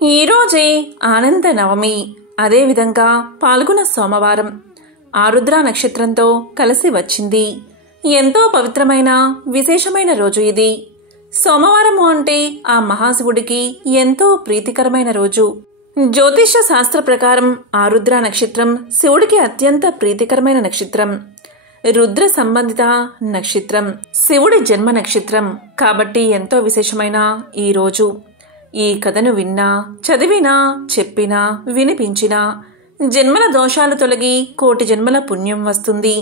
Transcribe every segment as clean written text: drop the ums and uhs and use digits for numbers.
ఈరోజే ఆనంద నవమి, అదేవిధంగా పాల్గొన సోమవారం ఆరుద్ర నక్షత్రంతో కలిసి వచ్చింది. ఎంతో పవిత్రమైన విశేషమైన రోజు ఇది. సోమవారము అంటే ఆ మహాశివుడికి ఎంతో ప్రీతికరమైన రోజు. జ్యోతిష శాస్త్ర ప్రకారం ఆరుద్ర నక్షత్రం శివుడికి అత్యంత ప్రీతికరమైన నక్షత్రం. రుద్ర సంబంధిత నక్షత్రం, శివుడి జన్మ నక్షత్రం కాబట్టి ఎంతో విశేషమైన ఈ రోజు. ఈ కథను విన్నా, చదివినా, చెప్పినా, వినిపించినా జన్మల దోషాలు తొలగి కోటి జన్మల పుణ్యం వస్తుంది,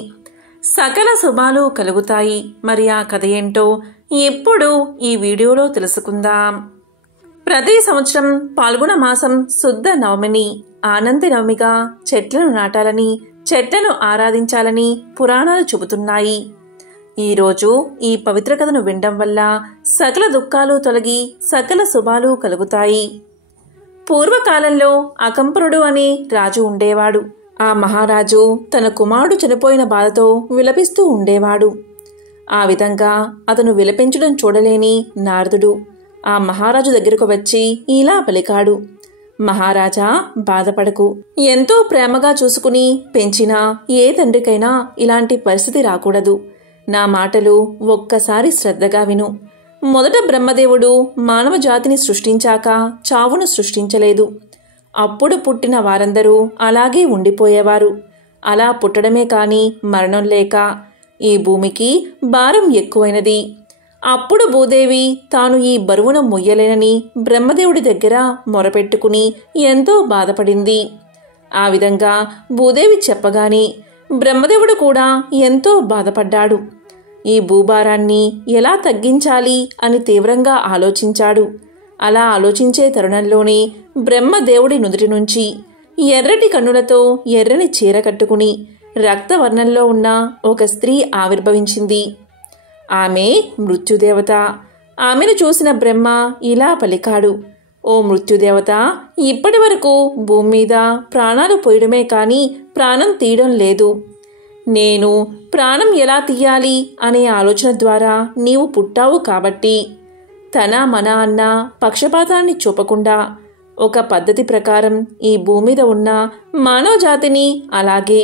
సకల శుభాలు కలుగుతాయి. మరి ఆ కథ ఏంటో ఇప్పుడు ఈ వీడియోలో తెలుసుకుందాం. ప్రతి సంవత్సరం పాల్గొన మాసం శుద్ధ నవమిని ఆనంద నవమిగా చెట్లను నాటాలని, చెట్లను ఆరాధించాలని పురాణాలు చెబుతున్నాయి. ఈరోజు ఈ పవిత్ర కథను వినడం వల్ల సకల దుఃఖాలు తొలగి సకల శుభాలు కలుగుతాయి. పూర్వకాలంలో అకంపరుడు అనే రాజు ఉండేవాడు. ఆ మహారాజు తన కుమారుడు చనిపోయిన బాధతో విలపిస్తూ ఉండేవాడు. ఆ విధంగా అతను విలపించడం చూడలేని నారదుడు ఆ మహారాజు దగ్గరకు వచ్చి ఇలా పలికాడు: మహారాజా, బాధపడకు. ఎంతో ప్రేమగా చూసుకుని పెంచిన ఏ తండ్రికైనా ఇలాంటి పరిస్థితి రాకూడదు. నా మాటలు ఒక్కసారి శ్రద్ధగా విను. మొదట బ్రహ్మదేవుడు మానవ జాతిని సృష్టించాక చావును సృష్టించలేదు. అప్పుడు పుట్టిన వారందరూ అలాగే ఉండిపోయేవారు. అలా పుట్టడమే కాని మరణం లేక ఈ భూమికి భారం ఎక్కువైనది. అప్పుడు భూదేవి తాను ఈ బరువును మొయ్యలేనని బ్రహ్మదేవుడి దగ్గర మొరపెట్టుకుని ఎంతో బాధపడింది. ఆ విధంగా భూదేవి చెప్పగానే బ్రహ్మదేవుడు కూడా ఎంతో బాధపడ్డాడు. ఈ భూభారాన్ని ఎలా తగ్గించాలి అని తీవ్రంగా ఆలోచించాడు. అలా ఆలోచించే తరుణంలోనే బ్రహ్మదేవుడి నుదుటి నుంచి ఎర్రటి కన్నులతో ఎర్రని చీర కట్టుకుని రక్తవర్ణంలో ఉన్న ఒక స్త్రీ ఆవిర్భవించింది. ఆమె మృత్యుదేవత. ఆమెను చూసిన బ్రహ్మ ఇలా పలికాడు: ఓ మృత్యుదేవత, ఇప్పటి వరకు భూమి మీద ప్రాణాలు పోయడమే కాని ప్రాణం తీయడం లేదు. నేను ప్రాణం ఎలా తీయాలి అనే ఆలోచన ద్వారా నీవు పుట్టావు కాబట్టి తన మన అన్న పక్షపాతాన్ని చూపకుండా ఒక పద్ధతి ప్రకారం ఈ భూమి మీద ఉన్న మానవ జాతిని అలాగే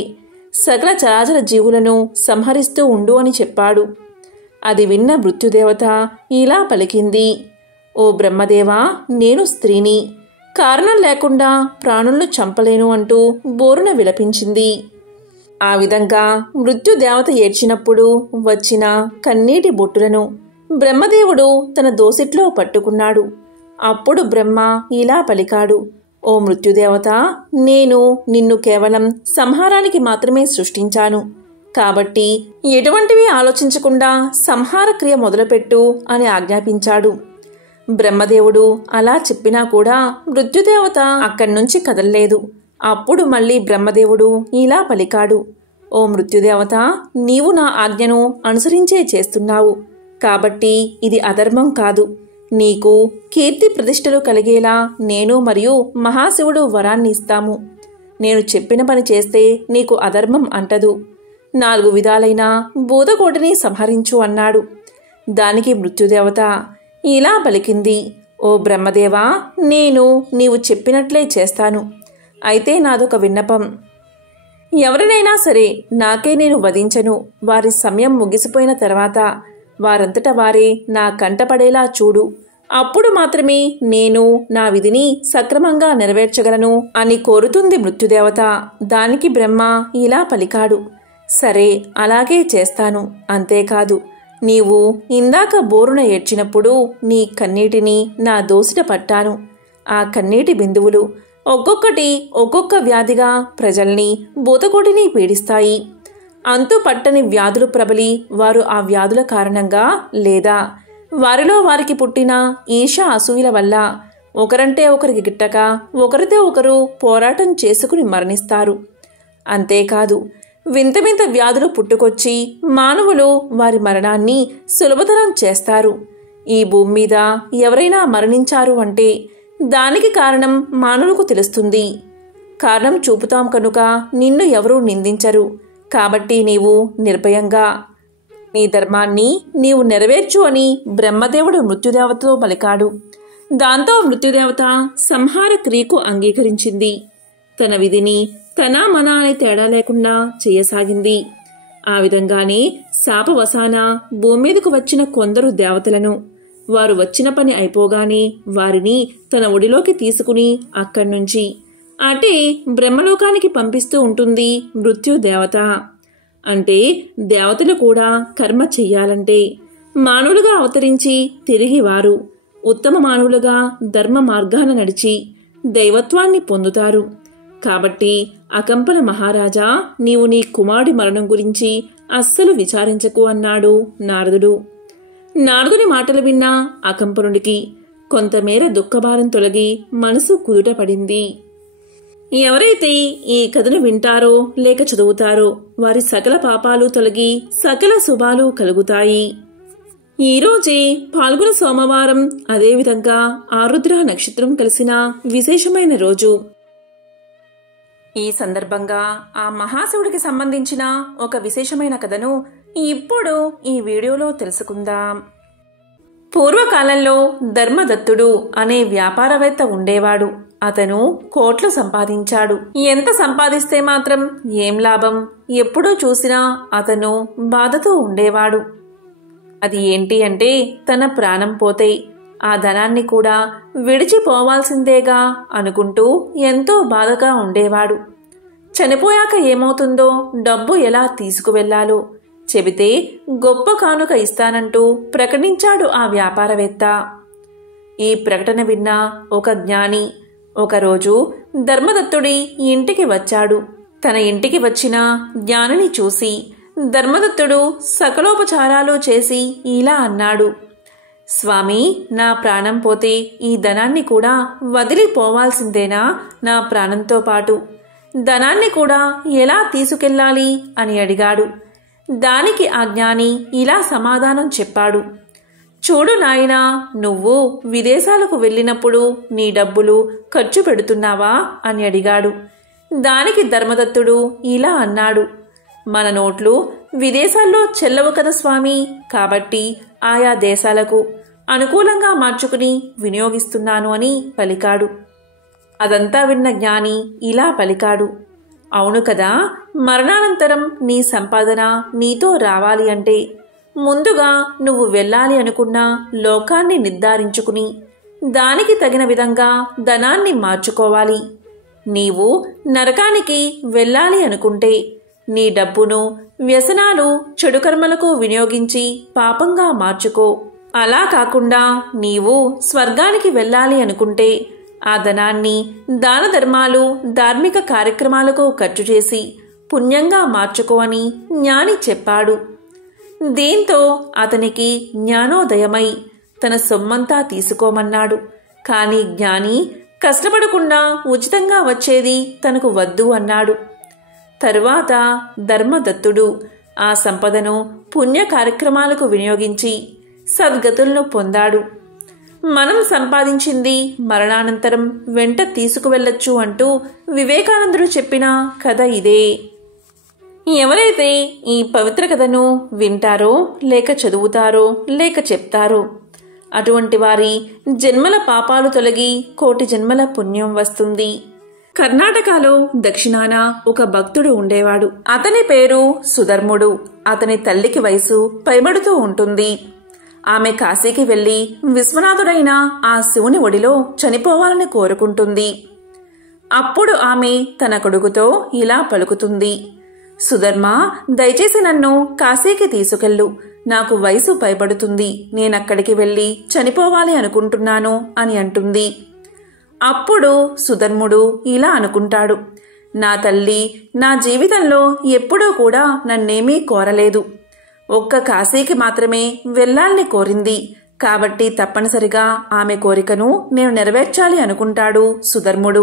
సకల చరాచర జీవులను సంహరిస్తూ ఉండు అని చెప్పాడు. అది విన్న మృత్యుదేవత ఇలా పలికింది: ఓ బ్రహ్మదేవా, నేను స్త్రీని, కారణం లేకుండా ప్రాణులను చంపలేను అంటూ బోరున విలపించింది. ఆ విధంగా మృత్యుదేవత ఏడ్చినప్పుడు వచ్చిన కన్నీటి బొట్టులను బ్రహ్మదేవుడు తన దోసిట్లో పట్టుకున్నాడు. అప్పుడు బ్రహ్మ ఇలా పలికాడు: ఓ మృత్యుదేవత, నేను నిన్ను కేవలం సంహారానికి మాత్రమే సృష్టించాను కాబట్టి ఎటువంటివి ఆలోచించకుండా సంహార క్రియ మొదలుపెట్టు అని ఆజ్ఞాపించాడు. బ్రహ్మదేవుడు అలా చెప్పినా కూడా మృత్యుదేవత అక్కడి నుంచి కదల్లేదు. అప్పుడు మళ్ళీ బ్రహ్మదేవుడు ఇలా పలికాడు: ఓ మృత్యుదేవత, నీవు నా ఆజ్ఞను అనుసరించే చేస్తున్నావు కాబట్టి ఇది అధర్మం కాదు. నీకు కీర్తి ప్రతిష్టలు కలిగేలా నేను మరియు మహాశివుడు వరాన్ని ఇస్తాము. నేను చెప్పిన పని చేస్తే నీకు అధర్మం అంటదు. 4 విధాలైన భూతకోటిని సంహరించు అన్నాడు. దానికి మృత్యుదేవత ఇలా పలికింది: ఓ బ్రహ్మదేవా, నేను నీవు చెప్పినట్లే చేస్తాను. అయితే నాదొక విన్నపం. ఎవరినైనా సరే నాకే నేను వధించను. వారి సమయం ముగిసిపోయిన తర్వాత వారంతట వారే నా కంటపడేలా చూడు. అప్పుడు మాత్రమే నేను నా విధిని సక్రమంగా నెరవేర్చగలను అని కోరుతుంది మృత్యుదేవత. దానికి బ్రహ్మ ఇలా పలికాడు: సరే, అలాగే చేస్తాను. అంతేకాదు, నీవు ఇందాక బోరున ఏడ్చినప్పుడు నీ కన్నీటిని నా దోసిట పట్టాను. ఆ కన్నీటి బిందువులు ఒక్కొక్కటి ఒక్కొక్క వ్యాధిగా ప్రజల్ని భూతకోటిని పీడిస్తాయి. అంతు పట్టని వ్యాధులు ప్రబలి వారు ఆ వ్యాధుల కారణంగా లేదా వారిలో వారికి పుట్టిన ఈర్ష అసూయల వల్ల ఒకరంటే ఒకరికి గిట్టక ఒకరితో ఒకరు పోరాటం చేసుకుని మరణిస్తారు. అంతేకాదు, వింత వింత వ్యాధులు పుట్టుకొచ్చి మానవులు వారి మరణాన్ని సులభతరం చేస్తారు. ఈ భూమి మీద ఎవరైనా మరణించారు అంటే దానికి కారణం మానవులకు తెలుస్తుంది. కారణం చూపుతాం కనుక నిన్ను ఎవరూ నిందించరు. కాబట్టి నీవు నిర్భయంగా నీ ధర్మాన్ని నీవు నెరవేర్చు అని బ్రహ్మదేవుడు మృత్యుదేవతతో పలికాడు. దాంతో మృత్యుదేవత సంహార క్రియకు అంగీకరించింది. తన విధిని తన మన అనే తేడా లేకుండా చేయసాగింది. ఆ విధంగానే శాపవశాన భూమి మీదకు వచ్చిన కొందరు దేవతలను వారు వచ్చిన పని అయిపోగానే వారిని తన ఒడిలోకి తీసుకుని అక్కడ్నుంచి అటే బ్రహ్మలోకానికి పంపిస్తూ ఉంటుంది మృత్యుదేవత. అంటే దేవతలు కూడా కర్మ చెయ్యాలంటే మానవులుగా అవతరించి తిరిగి వారు ఉత్తమ మానవులుగా ధర్మ మార్గాన నడిచి దైవత్వాన్ని పొందుతారు. కాబట్టి అకంపన మహారాజా, నీవు నీ కుమారుడి మరణం గురించి అస్సలు విచారించకు అన్నాడు నారదుడు. నారదుని మాటలు విన్న అకంపనుడికి కొంతమేర దుఃఖభారం తొలగి మనసు కుదుట పడింది. ఎవరైతే ఈ కథను వింటారో లేక చదువుతారో వారి సకల పాపాలు తొలగి సకల శుభాలు కలుగుతాయి. ఈరోజే పాల్గొన సోమవారం, అదేవిధంగా ఆరుద్ర నక్షత్రం కలిసిన విశేషమైన రోజు. ఈ సందర్భంగా ఆ మహాశివుడికి సంబంధించిన ఒక విశేషమైన కథను ఇప్పుడు ఈ వీడియోలో తెలుసుకుందాం. పూర్వకాలంలో ధర్మదత్తుడు అనే వ్యాపారవేత్త ఉండేవాడు. అతను కోట్లు సంపాదించాడు. ఎంత సంపాదిస్తే మాత్రం ఏం లాభం? ఎప్పుడూ చూసినా అతను బాధతో ఉండేవాడు. అది ఏంటి అంటే తన ప్రాణం పోతే ఆ ధనాన్ని కూడా విడిచిపోవాల్సిందేగా అనుకుంటూ ఎంతో బాధగా ఉండేవాడు. చనిపోయాక ఏమవుతుందో, డబ్బు ఎలా తీసుకువెళ్లాలో చెబితే గొప్ప కానుక ఇస్తానంటూ ప్రకటించాడు ఆ వ్యాపారవేత్త. ఈ ప్రకటన విన్న ఒక జ్ఞాని ఒకరోజు ధర్మదత్తుడి ఇంటికి వచ్చాడు. తన ఇంటికి వచ్చిన జ్ఞానిని చూసి ధర్మదత్తుడు సకలోపచారాలు చేసి ఇలా అన్నాడు: స్వామి, నా ప్రాణం పోతే ఈ ధనాన్ని కూడా వదిలిపోవాల్సిందేనా? నా ప్రాణంతో పాటు ధనాన్ని కూడా ఎలా తీసుకెళ్ళాలి అని అడిగాడు. దానికి ఆ జ్ఞాని ఇలా సమాధానం చెప్పాడు: చూడు నాయనా, నువ్వు విదేశాలకు వెళ్ళినప్పుడు నీ డబ్బులు ఖర్చు పెడుతున్నావా అని అడిగాడు. దానికి ధర్మదత్తుడు ఇలా అన్నాడు: మన నోట్లు విదేశాల్లో చెల్లవు కదా స్వామి, కాబట్టి ఆయా దేశాలకు అనుకూలంగా మార్చుకుని వినియోగిస్తున్నాను అని పలికాడు. అదంతా విన్న జ్ఞాని ఇలా పలికాడు: అవును కదా, మరణానంతరం నీ సంపాదన నీతో రావాలి అంటే ముందుగా నువ్వు వెళ్ళాలి అనుకున్న లోకాన్ని నిర్ధారించుకుని దానికి తగిన విధంగా ధనాన్ని మార్చుకోవాలి. నీవు నరకానికి వెళ్ళాలి అనుకుంటే నీ డబ్బును వ్యసనాలు, చెడు కర్మలకు వినియోగించి పాపంగా మార్చుకో. అలా కాకుండా నీవు స్వర్గానికి వెళ్ళాలి అనుకుంటే ఆ ధనాన్ని దాన ధర్మాలు, ధార్మిక కార్యక్రమాలకు ఖర్చు చేసి పుణ్యంగా మార్చుకో అని జ్ఞాని చెప్పాడు. దీంతో అతనికి జ్ఞానోదయమై తన సొమ్మంతా తీసుకోమన్నాడు. కాని జ్ఞాని కష్టపడకుండా ఉచితంగా వచ్చేది తనకు వద్దు అన్నాడు. తరువాత ధర్మదత్తుడు ఆ సంపదను పుణ్య కార్యక్రమాలకు వినియోగించి సద్గతులను పొందాడు. మనం సంపాదించింది మరణానంతరం వెంట తీసుకువెళ్లొచ్చు అంటూ వివేకానందుడు చెప్పిన కథ ఇదే. ఎవరైతే ఈ పవిత్ర కథను వింటారో లేక చదువుతారో లేక చెప్తారో అటువంటి వారి జన్మల పాపాలు తొలగి కోటి జన్మల పుణ్యం వస్తుంది. కర్ణాటకలో దక్షిణాన ఒక భక్తుడు ఉండేవాడు. అతని పేరు సుధర్ముడు. అతని తల్లికి వయసు పైబడుతూ ఉంటుంది. ఆమె కాశీకి వెళ్లి విశ్వనాథుడైన ఆ శివుని ఒడిలో చనిపోవాలని కోరుకుంటుంది. అప్పుడు ఆమె తన కొడుకుతో ఇలా పలుకుతుంది: సుధర్మ, దయచేసి నన్ను కాశీకి తీసుకెళ్ళు. నాకు వయసు పైబడుతుంది. నేనక్కడికి వెళ్లి చనిపోవాలి అనుకుంటున్నాను అని అంటుంది. అప్పుడు సుధర్ముడు ఇలా అనుకుంటాడు: నా తల్లి నా జీవితంలో ఎప్పుడూ కూడా నన్నేమీ కోరలేదు. ఒక్క కాశీకి మాత్రమే వెళ్లాలని కోరింది. కాబట్టి తప్పనిసరిగా ఆమె కోరికను నేను నెరవేర్చాలి అనుకుంటాడు సుధర్ముడు.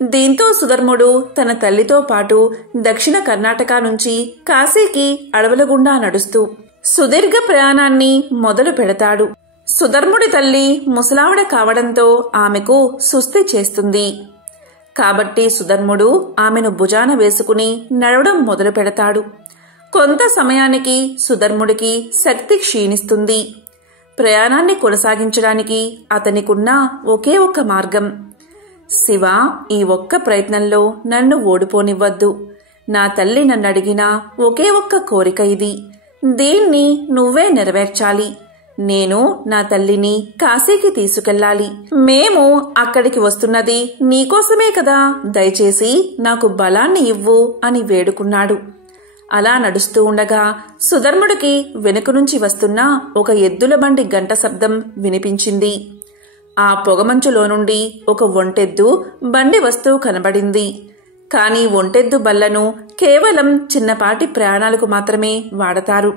దీంతో సుధర్ముడు తన తల్లితో పాటు దక్షిణ కర్ణాటక నుంచి కాశీకి అడవుల గుండా నడుస్తూ సుదీర్ఘ ప్రయాణాన్ని మొదలు పెడతాడు. సుధర్ముడి తల్లి ముసలావిడ కావడంతో ఆమెకు సుస్థి చేస్తుంది. కాబట్టి సుధర్ముడు ఆమెను భుజాన వేసుకుని నడవడం మొదలు పెడతాడు. కొంత సమయానికి సుధర్ముడికి శక్తి క్షీణిస్తుంది. ప్రయాణాన్ని కొనసాగించడానికి అతనికున్న ఒకే ఒక్క మార్గం. శివ, ఈ ఒక్క ప్రయత్నంలో నన్ను ఓడిపోనివ్వద్దు. నా తల్లి నన్ను అడిగిన ఒకే ఒక్క కోరిక ఇది. దీన్ని నువ్వే నెరవేర్చాలి. నేను నా తల్లిని కాశీకి తీసుకెళ్లాలి. మేము అక్కడికి వస్తున్నది నీకోసమే కదా, దయచేసి నాకు బలాన్ని ఇవ్వు అని వేడుకున్నాడు. అలా నడుస్తూ ఉండగా సుధర్ముడికి వెనుక నుంచి వస్తున్న ఒక ఎద్దుల బండి గంట శబ్దం వినిపించింది. ఆ పొగమంచులో నుండి ఒక ఒంటెద్దు బండి వస్తూ కనబడింది. కాని ఒంటెద్దు బళ్లను కేవలం చిన్నపాటి ప్రయాణాలకు మాత్రమే వాడతారు.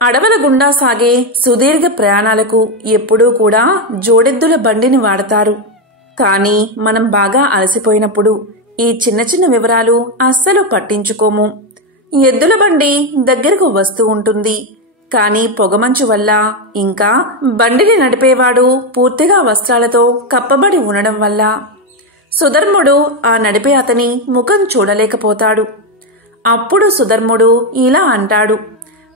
అడవుల గుండా సాగే సుదీర్ఘ ప్రయాణాలకు ఎప్పుడూ కూడా జోడెద్దుల బండిని వాడతారు. కాని మనం బాగా అలసిపోయినప్పుడు ఈ చిన్న చిన్న వివరాలు అస్సలు పట్టించుకోము. ఎద్దుల బండి దగ్గరకు వస్తూ ఉంటుంది. కాని పొగమంచు వల్ల, ఇంకా బండిని నడిపేవాడు పూర్తిగా వస్త్రాలతో కప్పబడి ఉండడం వల్ల సుధర్ముడు ఆ నడిపే అతని ముఖం చూడలేకపోతాడు. అప్పుడు సుధర్ముడు ఇలా అంటాడు,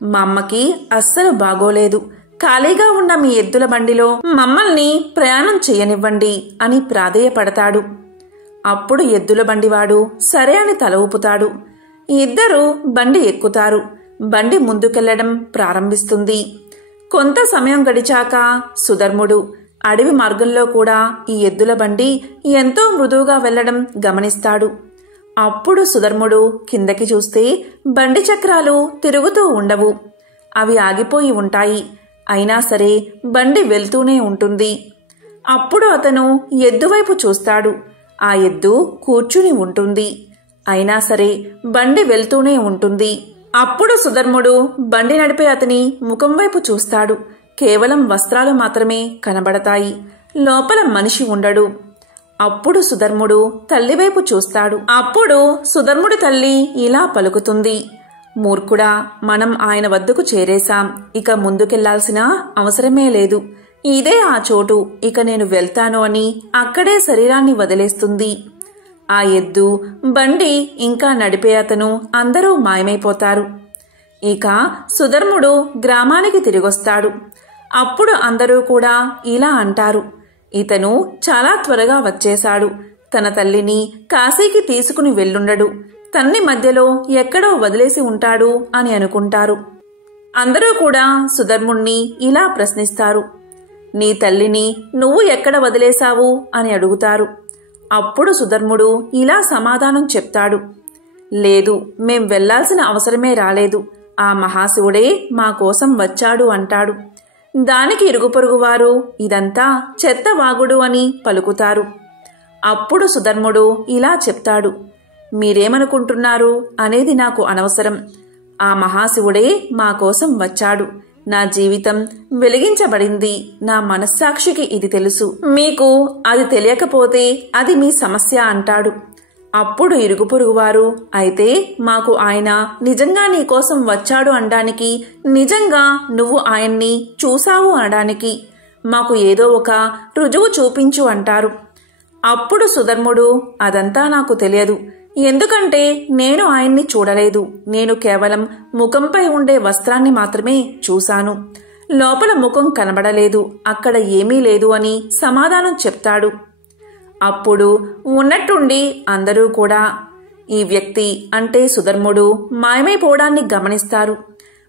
మా అమ్మకి అస్సలు బాగోలేదు. ఖాళీగా ఉన్న మీ ఎద్దుల బండిలో మమ్మల్ని ప్రయాణం చేయనివ్వండి అని ప్రాధేయపడతాడు. అప్పుడు ఎద్దుల బండివాడు సరే అని తల ఊపుతాడు. ఇద్దరూ బండి ఎక్కుతారు. బండి ముందుకెళ్లడం ప్రారంభిస్తుంది. కొంత సమయం గడిచాక సుధర్ముడు అడవి మార్గంలో కూడా ఈ ఎద్దుల బండి ఎంతో మృదువుగా వెళ్లడం గమనిస్తాడు. అప్పుడు సుధర్ముడు కిందకి చూస్తే బండి చక్రాలు తిరుగుతూ ఉండవు. అవి ఆగిపోయి ఉంటాయి. అయినా సరే బండి వెళ్తూనే ఉంటుంది. అప్పుడు అతను ఎద్దువైపు చూస్తాడు. ఆ ఎద్దు కూర్చుని ఉంటుంది. అయినా సరే బండి వెళ్తూనే ఉంటుంది. అప్పుడు సుధర్ముడు బండి నడిపే అతని ముఖం వైపు చూస్తాడు. కేవలం వస్త్రాలు మాత్రమే కనబడతాయి. లోపల మనిషి ఉండడు. అప్పుడు సుధర్ముడు తల్లివైపు చూస్తాడు. అప్పుడు సుధర్ముడి తల్లి ఇలా పలుకుతుంది, మూర్ఖుడా, మనం ఆయన వద్దకు చేరేశాం. ఇక ముందుకెళ్లాల్సిన అవసరమే లేదు. ఇదే ఆ చోటు, ఇక నేను వెళ్తాను అని అక్కడే శరీరాన్ని వదిలేస్తుంది. ఆ ఎద్దు, బండి, ఇంకా నడిపే అతను అందరూ మాయమైపోతారు. ఇక సుధర్ముడు గ్రామానికి తిరిగొస్తాడు. అప్పుడు అందరూ కూడా ఇలా అంటారు, ఇతను చాలా త్వరగా వచ్చేశాడు. తన తల్లిని కాశీకి తీసుకుని వెళ్ళుండడు. తన్ని మధ్యలో ఎక్కడో వదిలేసి ఉంటాడు అని అనుకుంటారు. అందరూ కూడా సుధర్ముణ్ణి ఇలా ప్రశ్నిస్తారు, నీ తల్లిని నువ్వు ఎక్కడ వదిలేశావు అని అడుగుతారు. అప్పుడు సుధర్ముడు ఇలా సమాధానం చెప్తాడు, లేదు, మేం వెళ్లాల్సిన అవసరమే రాలేదు. ఆ మహాశివుడే మా కోసం వచ్చాడు అంటాడు. దానికి ఇరుగు పొరుగువారు ఇదంతా చెత్తవాగుడు అని పలుకుతారు. అప్పుడు సుధర్ముడు ఇలా చెప్తాడు, మీరేమనుకుంటున్నారు అనేది నాకు అనవసరం. ఆ మహాశివుడే మా కోసం వచ్చాడు. నా జీవితం వెలిగించబడింది. నా మనస్సాక్షికి ఇది తెలుసు. మీకు అది తెలియకపోతే అది మీ సమస్య అంటాడు. అప్పుడు ఇరుగు పొరుగువారు, అయితే మాకు ఆయన నిజంగా నీ కోసం వచ్చాడు అనడానికి, నిజంగా నువ్వు ఆయన్ని చూశావు అనడానికి మాకు ఏదో ఒక రుజువు చూపించు అంటారు. అప్పుడు సుధర్ముడు, అదంతా నాకు తెలియదు. ఎందుకంటే నేను ఆయన్ని చూడలేదు. నేను కేవలం ముఖంపై ఉండే వస్త్రాన్ని మాత్రమే చూశాను. లోపల ముఖం కనబడలేదు. అక్కడ ఏమీ లేదు అని సమాధానం చెప్తాడు. అప్పుడు ఉన్నట్టుండి అందరూ కూడా ఈ వ్యక్తి అంటే సుధర్ముడు మాయమైపోవడాన్ని గమనిస్తారు.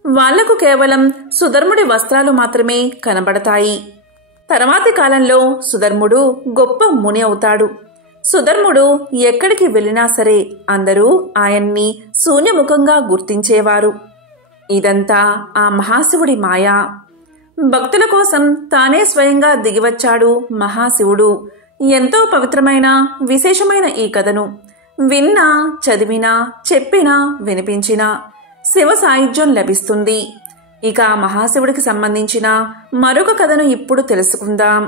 వాళ్లకు కేవలం సుధర్ముడి వస్త్రాలు మాత్రమే కనబడతాయి. తర్వాతి కాలంలో సుధర్ముడు గొప్ప ముని అవుతాడు. సుధర్ముడు ఎక్కడికి వెళ్ళినా సరే అందరూ ఆయన్ని శూన్యముఖంగా గుర్తించేవారు. ఇదంతా ఆ మహాశివుడి మాయా. భక్తుల కోసం తానే స్వయంగా దిగివచ్చాడు మహాశివుడు. ఎంతో పవిత్రమైన విశేషమైన ఈ కథను విన్నా, చదివినా, చెప్పినా, వినిపించినా శివ సాయుధ్యం లభిస్తుంది. ఇక మహాశివుడికి సంబంధించిన మరొక కథను ఇప్పుడు తెలుసుకుందాం.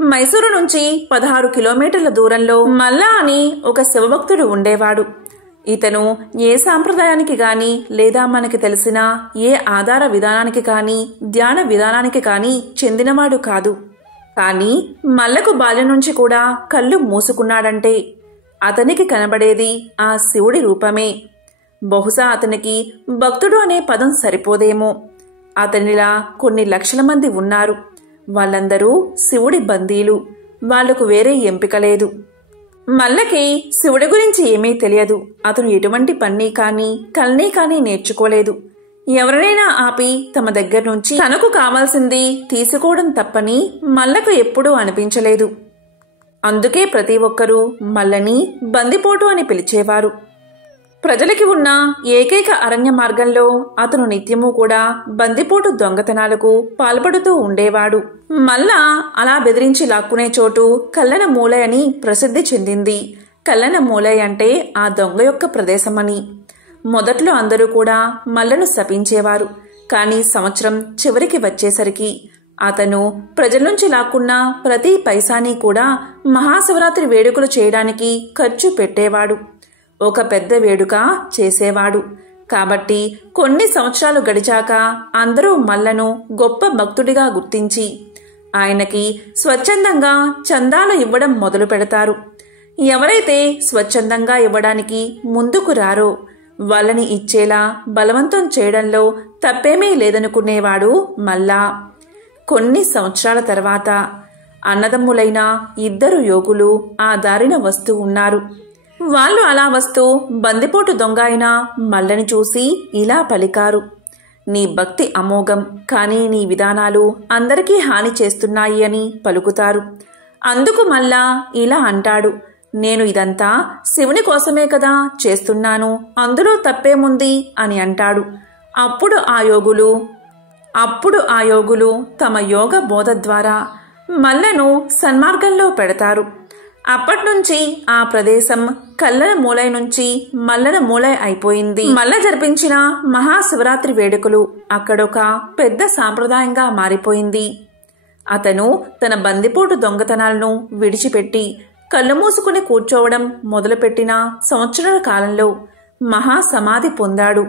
మైసూరు నుంచి 16 కిలోమీటర్ల దూరంలో మల్లా అని ఒక శివభక్తుడు ఉండేవాడు. ఇతను ఏ సాంప్రదాయానికి గాని లేదా మనకి తెలిసిన ఏ ఆధార విధానానికి కాని ధ్యాన విధానానికి కాని చెందినవాడు కాదు. కాని మల్లకు బాల్యం నుంచి కూడా కళ్ళు మూసుకున్నాడంటే అతనికి కనబడేది ఆ శివుడి రూపమే. బహుశా అతనికి భక్తుడు అనే పదం సరిపోదేమో. అతనిలా కొన్ని లక్షల మంది ఉన్నారు. వాళ్ళందరూ శివుడి బందీలు. వాళ్లకు వేరే ఎంపిక లేదు. మల్లకి శివుడి గురించి ఏమీ తెలియదు. అతను ఎటువంటి పని కానీ కల్నీ కానీ నేర్చుకోలేదు. ఎవరినైనా ఆపి తమ దగ్గర నుంచి తనకు కావాల్సింది తీసుకోవడం తప్పని మల్లకు ఎప్పుడూ అనిపించలేదు. అందుకే ప్రతి ఒక్కరూ మల్లని బందిపోటు అని పిలిచేవారు. ప్రజలకి ఉన్న ఏకైక అరణ్య మార్గంలో అతను నిత్యము కూడా బందిపోటు దొంగతనాలకు పాల్పడుతూ ఉండేవాడు. మల్ల అలా బెదిరించి లాక్కునే చోటు కల్లన మూలై అని ప్రసిద్ధి చెందింది. కల్లన మూలై అంటే ఆ దొంగ యొక్క ప్రదేశమని. మొదట్లో అందరూ కూడా మల్లను శపించేవారు. కానీ సంవత్సరం చివరికి వచ్చేసరికి అతను ప్రజల నుంచి లాక్కున్న ప్రతి పైసాని కూడా మహాశివరాత్రి వేడుకలు చేయడానికి ఖర్చు పెట్టేవాడు. ఒక పెద్ద వేడుక చేసేవాడు. కాబట్టి కొన్ని సంవత్సరాలు గడిచాక అందరూ మల్లను గొప్ప భక్తుడిగా గుర్తించి ఆయనకి స్వచ్ఛందంగా చందాలు ఇవ్వడం మొదలు పెడతారు. ఎవరైతే స్వచ్ఛందంగా ఇవ్వడానికి ముందుకు రారో వాళ్ళని ఇచ్చేలా బలవంతం చేయడంలో తప్పేమీ లేదనుకునేవాడు మల్లా. కొన్ని సంవత్సరాల తర్వాత అన్నదమ్ములైన 2 యోగులు ఆ దారిన వస్తూ ఉన్నారు. వాళ్ళు అలా వస్తూ బందిపోటు దొంగ అయిన మల్లని చూసి ఇలా పలికారు. నీ భక్తి అమోఘం, కానీ నీ విధానాలు అందరికీ హాని చేస్తున్నాయి అని పలుకుతారు. అందుకు మల్లా ఇలా అంటాడు, నేను ఇదంతా శివుని కోసమే కదా చేస్తున్నాను, అందులో తప్పేముంది అని అంటాడు. అప్పుడు ఆ యోగులు తమ యోగ బోధ ద్వారా మల్లను సన్మార్గంలో పెడతారు. అప్పట్నుంచి ఆ ప్రదేశం కల్లన మూలై నుంచి మల్లన మూలై అయిపోయింది. మల్ల జరిపించిన మహాశివరాత్రి వేడుకలు అక్కడొక పెద్ద సాంప్రదాయంగా మారిపోయింది. అతను తన బందిపోటు దొంగతనాలను విడిచిపెట్టి కళ్ళు మూసుకుని కూర్చోవడం మొదలుపెట్టిన సంవత్సరాల కాలంలో మహాసమాధి పొందాడు.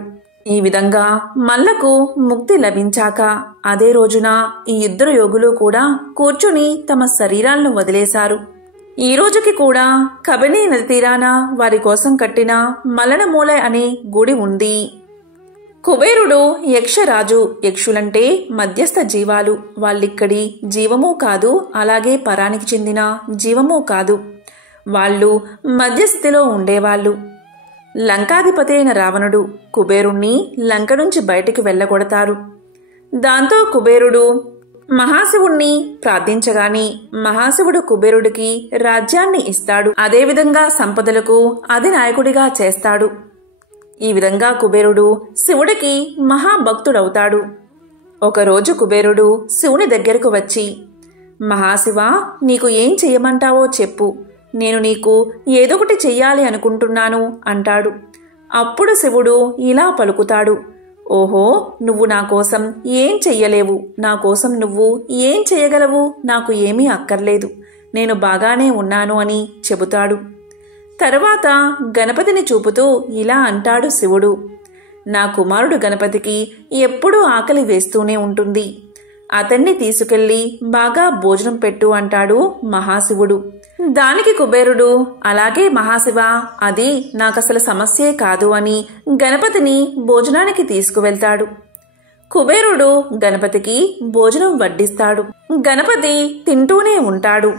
ఈ విధంగా మల్లకు ముక్తి లభించాక అదే రోజున ఈ 2 యోగులు కూడా కూర్చుని తమ శరీరాలను వదిలేశారు. ఈ రోజుకి కూడా కబినీ నది తీరాన వారి కోసం కట్టిన మల్లన మూలై అనే గుడి ఉంది. కుబేరుడు యక్షరాజు. యక్షులంటే మధ్యస్థ జీవాలు. వాళ్ళిక్కడి జీవమూ కాదు, అలాగే పరానికి చెందిన జీవమూ కాదు. వాళ్ళు మధ్యస్థితిలో ఉండేవాళ్ళు. లంకాధిపతి అయిన రావణుడు కుబేరుణ్ణి లంక నుంచి బయటికి వెళ్ళగొడతారు. దాంతో కుబేరుడు మహాశివుణ్ణి ప్రార్థించగాని మహాశివుడు కుబేరుడికి రాజ్యాన్ని ఇస్తాడు. అదేవిధంగా సంపదలకు అధినాయకుడిగా చేస్తాడు. ఈ విధంగా కుబేరుడు శివుడికి మహాభక్తుడవుతాడు. ఒకరోజు కుబేరుడు శివుని దగ్గరకు వచ్చి, మహాశివ, నీకు ఏం చెయ్యమంటావో చెప్పు, నేను నీకు ఏదొకటి చెయ్యాలి అనుకుంటున్నాను అంటాడు. అప్పుడు శివుడు ఇలా పలుకుతాడు, ఓహో, నువ్వు నా కోసం ఏం చెయ్యలేవు, నా కోసం నువ్వు ఏం చెయ్యగలవు, నాకు ఏమీ అక్కర్లేదు, నేను బాగానే ఉన్నాను అని చెబుతాడు. తరువాత గణపతిని చూపుతూ ఇలా అంటాడు శివుడు, నా కుమారుడు గణపతికి ఎప్పుడూ ఆకలి వేస్తూనే ఉంటుంది, అతన్ని తీసుకెళ్లి బాగా భోజనం పెట్టు అంటాడు మహాశివుడు. దానికి కుబేరుడు, అలాగే మహాశివ, అది నాకసలు సమస్యే కాదు అని గణపతిని భోజనానికి తీసుకువెళ్తాడు. కుబేరుడు గణపతికి భోజనం వడ్డిస్తాడు. గణపతి తింటూనే ఉంటాడు.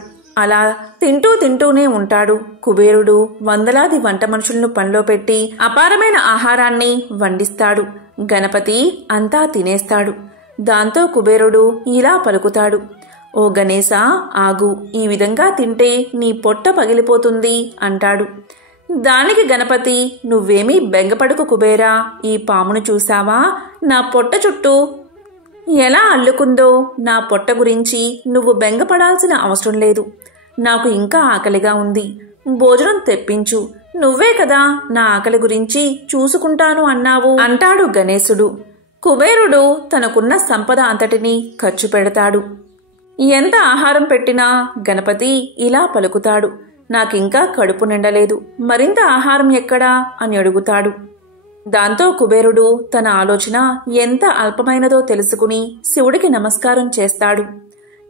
అలా తింటూనే ఉంటాడు. కుబేరుడు వందలాది వంట మనుషులను పనిలో పెట్టి అపారమైన ఆహారాన్ని వండిస్తాడు. గణపతి అంతా తినేస్తాడు. దాంతో కుబేరుడు ఇలా పలుకుతాడు, ఓ గణేశ, ఆగు, ఈ విధంగా తింటే నీ పొట్ట పగిలిపోతుంది అంటాడు. దానికి గణపతి, నువ్వేమీ బెంగపడుకు కుబేరా, ఈ పామును చూశావా, నా పొట్ట చుట్టూ ఎలా అల్లుకుందో, నా పొట్ట గురించి నువ్వు బెంగపడాల్సిన అవసరం లేదు, నాకు ఇంకా ఆకలిగా ఉంది, భోజనం తెప్పించు, నువ్వే కదా నా ఆకలి గురించి చూసుకుంటాను అన్నావు అంటాడు గణేశుడు. కుబేరుడు తనకున్న సంపద అంతటినీ ఖర్చు పెడతాడు. ఎంత ఆహారం పెట్టినా గణపతి ఇలా పలుకుతాడు, నాకింకా కడుపు నిండలేదు, మరింత ఆహారం ఎక్కడా అని అడుగుతాడు. దాంతో కుబేరుడు తన ఆలోచన ఎంత అల్పమైనదో తెలుసుకుని శివుడికి నమస్కారం చేస్తాడు.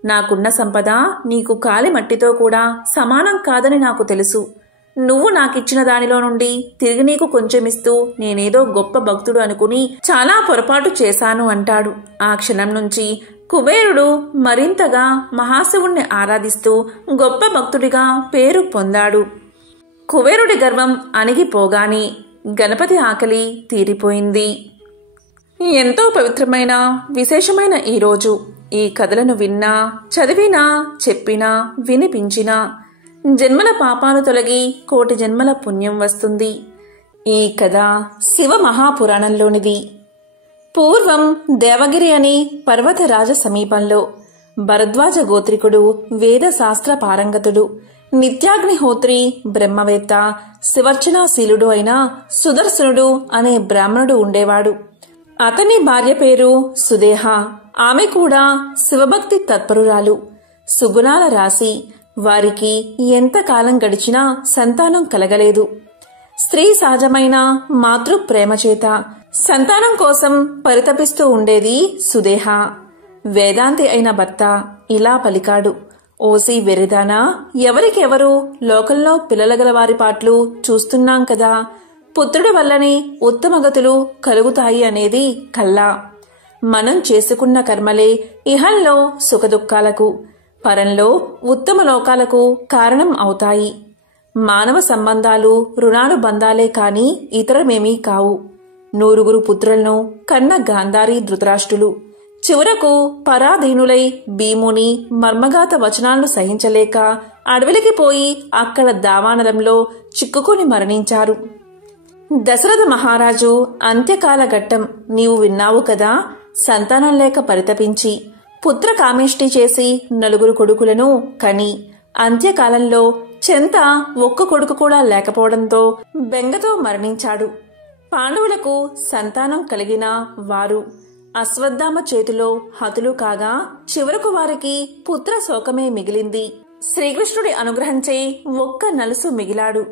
నాకున్న సంపద నీకు కాలి మట్టితో కూడా సమానం కాదని నాకు తెలుసు, నువ్వు నాకిచ్చిన దానిలో నుండి తిరిగి నీకు కొంచెమిస్తూ నేనేదో గొప్ప భక్తుడు అనుకుని చాలా పొరపాటు చేశాను అంటాడు. ఆ క్షణం నుంచి కుబేరుడు మరింతగా మహాశివుణ్ణి ఆరాధిస్తూ గొప్ప భక్తుడిగా పేరు పొందాడు. కుబేరుడి గర్వం అణిగిపోగానే గణపతి ఆకలి తీరిపోయింది. ఎంతో పవిత్రమైన విశేషమైన ఈరోజు ఈ కథలను విన్నా, చదివినా, చెప్పినా, వినిపించినా జన్మల పాపాలు తొలగి కోటి జన్మల పుణ్యం వస్తుంది. ఈ కథ శివ మహాపురాణంలోనిది. పూర్వం దేవగిరి అనే పర్వతరాజ సమీపంలో భరద్వాజ గోత్రికుడు, వేద శాస్త్ర పారంగతుడు, నిత్యాగ్నిహోత్రి, బ్రహ్మవేత్త, శివర్చనాశీలుడు అయిన సుదర్శనుడు అనే బ్రాహ్మణుడు ఉండేవాడు. అతని భార్య పేరు సుదేహ. ఆమె కూడా శివభక్తి తత్పరురాలు, సుగుణాల రాశి. వారికి ఎంతకాలం గడిచినా సంతానం కలగలేదు. స్త్రీ సహజమైన మాతృ ప్రేమ చేత సంతానం కోసం పరితపిస్తూ ఉండేది సుదేహ. వేదాంతి అయిన భర్త ఇలా పలికాడు: ఓసి వెరిదానా, ఎవరికెవరు లోకంలో పిల్లలగల వారి పాట్లు చూస్తున్నాం కదా. పుత్రుడి వల్లనే ఉత్తమగతులు కలుగుతాయి అనేది కల్లా. మనం చేసుకున్న కర్మలే ఇహంలో సుఖదుఖాలకు, పరంలో ఉత్తమ లోకాలకు కారణం అవుతాయి. మానవ సంబంధాలు రుణానుబంధాలే కాని ఇతరమేమీ కావు. 9 పుత్రులను కన్న గాంధారి ధృతరాష్ట్రులు చివరకు పరాధీనులై భీముని మర్మగాత వచనాలను సహించలేక అడవిలికి పోయి అక్కడ దావానలంలో చిక్కుకుని మరణించారు. దశరథ మహారాజు అంత్యకాల ఘట్టం నీవు విన్నావు కదా. సంతానం లేక పరితపించి పుత్ర కామేష్టి చేసి 9 కొడుకులను కని అంత్యకాలంలో చెంత ఒక్క కొడుకు కూడా లేకపోవడంతో బెంగతో మరణించాడు. పాండవులకు సంతానం కలిగిన వారు అశ్వత్థామ చేతిలో హతులు కాగా చివరకు వారికి పుత్ర శోకమే మిగిలింది. శ్రీకృష్ణుడి అనుగ్రహంచే ఒక్క నలుసు మిగిలాడు.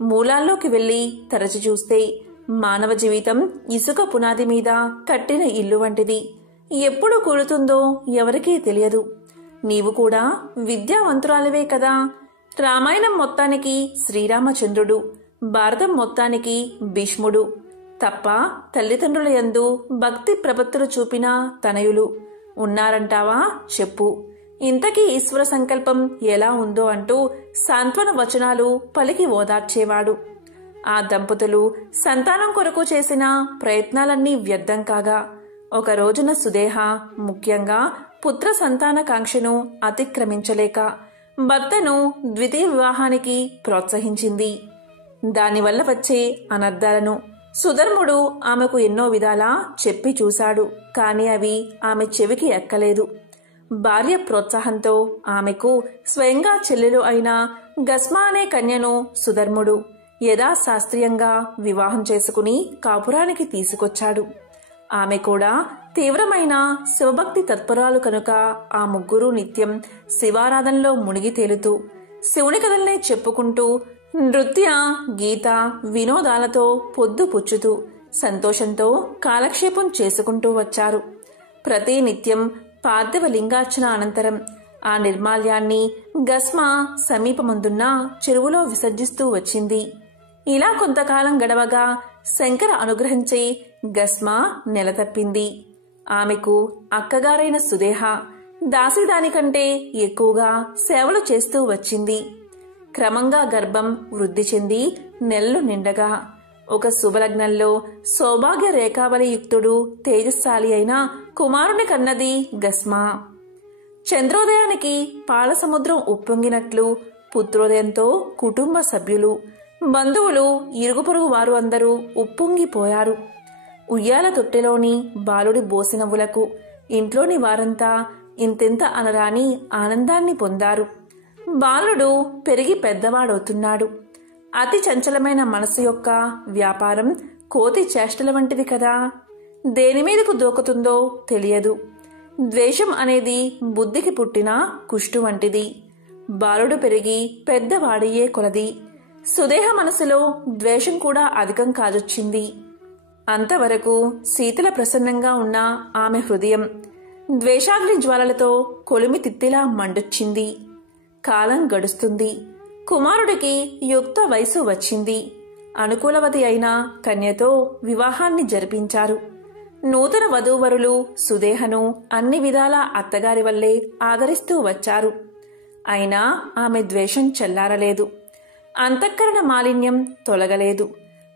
మూలాల్లోకి వెళ్లి తరచి చూస్తే మానవ జీవితం ఇసుక పునాది మీద కట్టిన ఇల్లు వంటిది. ఎప్పుడు కూలుతుందో ఎవరికీ తెలియదు. నీవు కూడా విద్యావంతురాలివే కదా. రామాయణం మొత్తానికి శ్రీరామచంద్రుడు, భారతం మొత్తానికి భీష్ముడు తప్ప తల్లిదండ్రుల యందు భక్తి ప్రపత్తులు చూపిన తనయులు ఉన్నారంటావా? చెప్పు. ఇంతకీ ఈశ్వర సంకల్పం ఎలా ఉందో అంటూ సాంత్వన వచనాలు పలికి ఓదార్చేవాడు. ఆ దంపతులు సంతానం కొరకు చేసిన ప్రయత్నాలన్నీ వ్యర్థం కాగా ఒక రోజున సుదేహ ముఖ్యంగా పుత్ర సంతాన కాంక్షను అతిక్రమించలేక భర్తను ద్వితీయ వివాహానికి ప్రోత్సహించింది. దానివల్ల వచ్చే అనర్థాలను సుధర్ముడు ఆమెకు ఎన్నో విధాలా చెప్పి చూశాడు. కాని అవి ఆమె చెవికి ఎక్కలేదు. భార్య ప్రోత్సాహంతో ఆమెకు స్వయంగా చెల్లెలు అయిన గస్మా అనే కన్యను సుధర్ముడు యథాశాస్త్రీయంగా వివాహం చేసుకుని కాపురానికి తీసుకొచ్చాడు. ఆమె కూడా తీవ్రమైన శివభక్తి తత్పరాలు కనుక ఆ ముగ్గురు నిత్యం శివారాధనలో మునిగి తేలుతూ శివుని కథల్నే చెప్పుకుంటూ నృత్య, గీత, వినోదాలతో పొద్దు పుచ్చుతూ సంతోషంతో కాలక్షేపం చేసుకుంటూ వచ్చారు. ప్రతి నిత్యం పార్థివ లింగార్చన అనంతరం ఆ నిర్మాల్యాన్ని గస్మా సమీపమందున్న చెరువులో విసర్జిస్తూ వచ్చింది. ఇలా కొంతకాలం గడవగా శంకర అనుగ్రహించే గస్మా నెలతప్పింది. ఆమెకు అక్కగారైన సుదేహ దాసిదానికంటే ఎక్కువగా సేవలు చేస్తూ వచ్చింది. క్రమంగా గర్భం వృద్ధి చెంది నెలలు నిండగా ఒక శుభలగ్నంలో సౌభాగ్య రేఖావళి యుక్తుడు తేజస్శాలి అయిన కుమారుని కన్నది గస్మా. చంద్రోదయానికి పాలసముద్రం ఉప్పొంగినట్లు పుత్రోదయంతో కుటుంబ సభ్యులు, బంధువులు, ఇరుగు పొరుగు వారు అందరూ ఉప్పొంగిపోయారు. ఉయ్యాల తొట్టెలోని బాలుడి బోసినవ్వులకు ఇంట్లోని వారంతా ఇంతెంత అనరాని ఆనందాన్ని పొందారు. బాలుడు పెరిగి పెద్దవాడవుతున్నాడు. అతి చంచలమైన మనసు యొక్క వ్యాపారం కోతి చేష్టల వంటిది కదా. దేనిమీదకు దూకుతుందో తెలియదు. ద్వేషం అనేది బుద్ధికి పుట్టిన కుష్టు వంటిది. బాలుడు పెరిగి పెద్దవాడయ్యే కొలది సుదేహ మనసులో ద్వేషం కూడా అధికం కాజొచ్చింది. అంతవరకు శీతల ప్రసన్నంగా ఉన్న ఆమె హృదయం ద్వేషాగ్ని జ్వాలలతో కొలిమి తిత్తిలా మండొచ్చింది. కాలం గడుస్తుంది. కుమారుడికి యుక్త వయసు వచ్చింది. అనుకూలవతి అయిన కన్యతో వివాహాన్ని జరిపించారు. నూతన వధూవరులు సుదేహను అన్ని విధాల అత్తగారి వల్లే ఆదరిస్తూ వచ్చారు. అయినా ఆమె ద్వేషం చల్లారలేదు. అంతఃకరణ మాలిన్యం తొలగలేదు.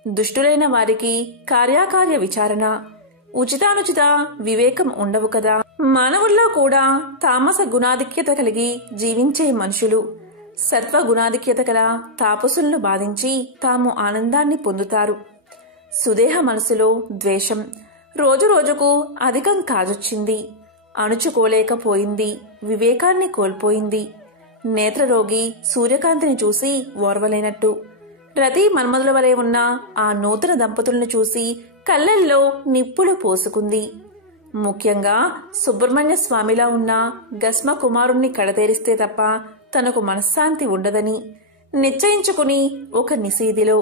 దుష్టులైన వారికి కార్యాకార్య విచారణ, ఉచితానుచిత వివేకం ఉండవు కదా. మానవుల్లో కూడా తామస గుణాధిక్యత కలిగి జీవించే మనుషులు సత్వగుణాధిక్యత గల తాపసులను బాధించి తాము ఆనందాన్ని పొందుతారు. సుదేహ మనసులో ద్వేషం రోజురోజుకు అధికం కాజొచ్చింది. అణుచుకోలేకపోయింది. వివేకాన్ని కోల్పోయింది. నేత్రరోగి సూర్యకాంతిని చూసి ఓర్వలేనట్టు రతి మన్మధుల వలె ఉన్న ఆ నూతన దంపతులను చూసి కళ్ళల్లో నిప్పులు పోసుకుంది. ముఖ్యంగా సుబ్రహ్మణ్య స్వామిలా ఉన్న గస్మ కుమారుణ్ణి కడతేరిస్తే తప్ప తనకు మనశ్శాంతి ఉండదని నిశ్చయించుకుని ఒక నిశీదిలో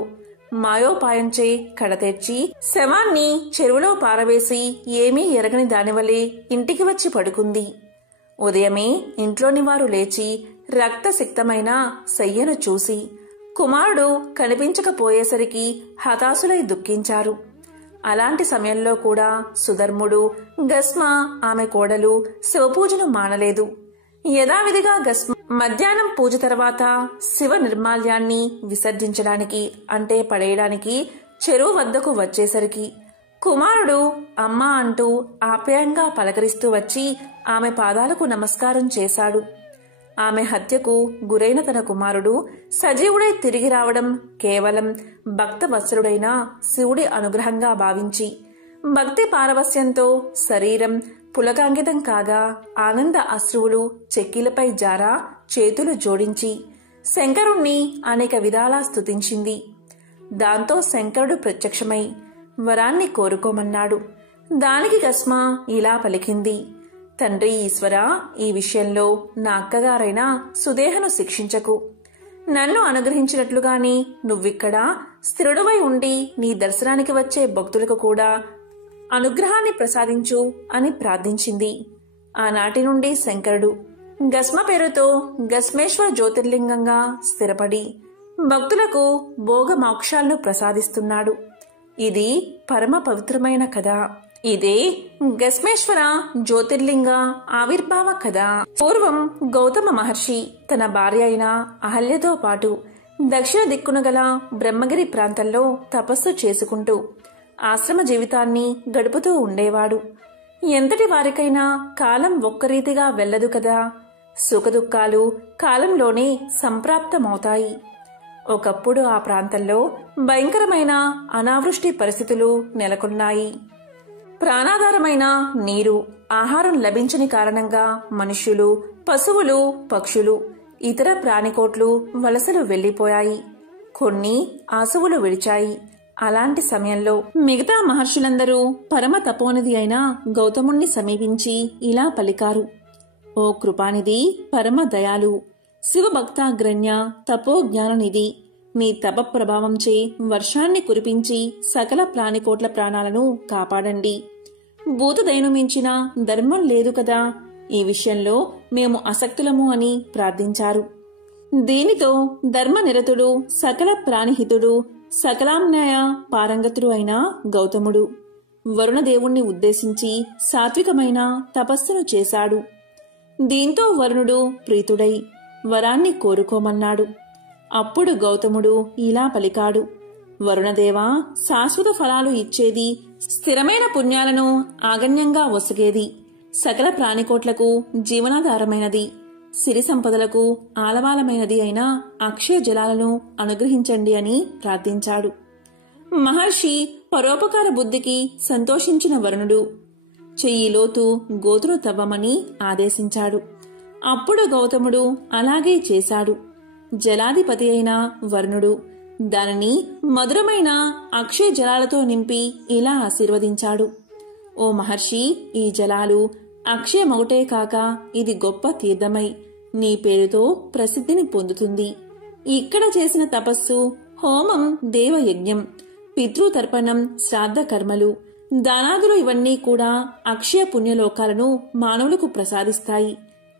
మాయోపాయంచే కడతేర్చి శవాన్ని చెరువులో పారవేసి ఏమీ ఎరగని దానివలే ఇంటికి వచ్చి పడుకుంది. ఉదయమే ఇంట్లోని వారు లేచి రక్తసిక్తమైన శయ్యను చూసి కుమారుడు కనిపించకపోయేసరికి హతాశులై దుఃఖించారు. అలాంటి సమయంలో కూడా సుధర్ముడు, గస్మ ఆమె కోడలు శివపూజను మానలేదు. యథావిధిగా గస్మ మధ్యాహ్నం పూజ తర్వాత శివ నిర్మాల్యాన్ని విసర్జించడానికి అంటే పడేయడానికి చెరువు వద్దకు వచ్చేసరికి కుమారుడు అమ్మా అంటూ ఆప్యాయంగా పలకరిస్తూ వచ్చి ఆమె పాదాలకు నమస్కారం చేశాడు. ఆమె హత్యకు గురైన తన కుమారుడు సజీవుడై తిరిగి రావడం కేవలం భక్తవత్సలుడైన శివుడి అనుగ్రహంగా భావించి భక్తి పారవస్యంతో శరీరం పులకాంకితం కాగా ఆనంద అశ్రువులు చెక్కిలపై జారా చేతులు జోడించి శంకరుణ్ణి అనేక విధాలా స్తుతించింది. దాంతో శంకరుడు ప్రత్యక్షమై వరాన్ని కోరుకోమన్నాడు. దానికి గస్మ ఇలా పలికింది: తండ్రి ఈశ్వర, ఈ విషయంలో నా అక్కగారైన సుదేహను శిక్షించకు. నన్ను అనుగ్రహించినట్లుగాని నువ్విక్కడ స్థిరుడువై ఉండి నీ దర్శనానికి వచ్చే భక్తులకు కూడా అనుగ్రహాన్ని ప్రసాదించు అని ప్రార్థించింది. ఆనాటి నుండి శంకరుడు గస్మ పేరుతో గస్మేశ్వర జ్యోతిర్లింగంగా స్థిరపడి భక్తులకు భోగ మోక్షాలను ప్రసాదిస్తున్నాడు. ఇది పరమ పవిత్రమైన కథ. ఇదే గస్మేశ్వర జ్యోతిర్లింగ ఆవిర్భావ కథ. పూర్వం గౌతమ మహర్షి తన భార్య అయిన అహల్యతో పాటు దక్షిణ దిక్కున గల బ్రహ్మగిరి ప్రాంతంలో తపస్సు చేసుకుంటూ ఆశ్రమ జీవితాన్ని గడుపుతూ ఉండేవాడు. ఎంతటి వారికైనా కాలం ఒక్కరీతిగా వెళ్లదు కదా. సుఖదుఖాలు కాలంలోనే సంప్రాప్తమవుతాయి. ఒకప్పుడు ఆ ప్రాంతంలో భయంకరమైన అనావృష్టి పరిస్థితులు నెలకొన్నాయి. ప్రాణాధారమైన నీరు, ఆహారం లభించని కారణంగా మనుష్యులు, పశువులు, పక్షులు, ఇతర ప్రాణికోట్లు వలసలు వెళ్లిపోయాయి. కొన్ని ఆశువులు విడిచాయి. అలాంటి సమయంలో మిగతా మహర్షులందరూ పరమ తపోనిధి అయిన గౌతముణ్ణి సమీపించి ఇలా పలికారు: ఓ కృపానిధి, పరమ దయాలు, శివభక్తాగ్రణ్య తపోజ్ఞాననిధి, నీ తప ప్రభావంచే వర్షాన్ని కురిపించి సకల ప్రాణికోట్ల ప్రాణాలను కాపాడండి. భూతదయను మించిన ధర్మం లేదు కదా. ఈ విషయంలో మేము అసక్తులము అని ప్రార్థించారు. దీనితో ధర్మనిరతుడు, సకల ప్రాణిహితుడు, సకలాన్యాయ పారంగతుడు అయిన గౌతముడు వరుణదేవుణ్ణి ఉద్దేశించి సాత్వికమైన తపస్సును చేశాడు. దీంతో వరుణుడు ప్రీతుడై వరాన్ని కోరుకోమన్నాడు. అప్పుడు గౌతముడు ఇలా పలికాడు: వరుణదేవా, శాశ్వత ఫలాలు ఇచ్చేది, స్థిరమైన పుణ్యాలను ఆగణ్యంగా ఒసగేది, సకల ప్రాణికోట్లకు జీవనాధారమైనది, సిరి సంపదలకు ఆలవాలమైనది అయిన అక్షయ జలాలను అనుగ్రహించండి అని ప్రార్థించాడు. మహర్షి పరోపకార బుద్ధికి సంతోషించిన వరుణుడు చెయ్యి లోతు గోతును తవ్వమని ఆదేశించాడు. అప్పుడు గౌతముడు అలాగే చేశాడు. జలాధిపతి అయిన వరుణుడు దానిని మధురమైన అక్షయ జలాలతో నింపి ఇలా ఆశీర్వదించాడు: ఓ మహర్షి, ఈ జలాలు అక్షయమొకటే కాక ఇది గొప్ప తీర్థమై నీ పేరుతో ప్రసిద్ధిని పొందుతుంది. ఇక్కడ చేసిన తపస్సు, హోమం, దేవయజ్ఞం, పితృతర్పణం, శ్రాద్ధ కర్మలు, దానాదులు ఇవన్నీ కూడా అక్షయ పుణ్యలోకాలను మానవులకు ప్రసాదిస్తాయి.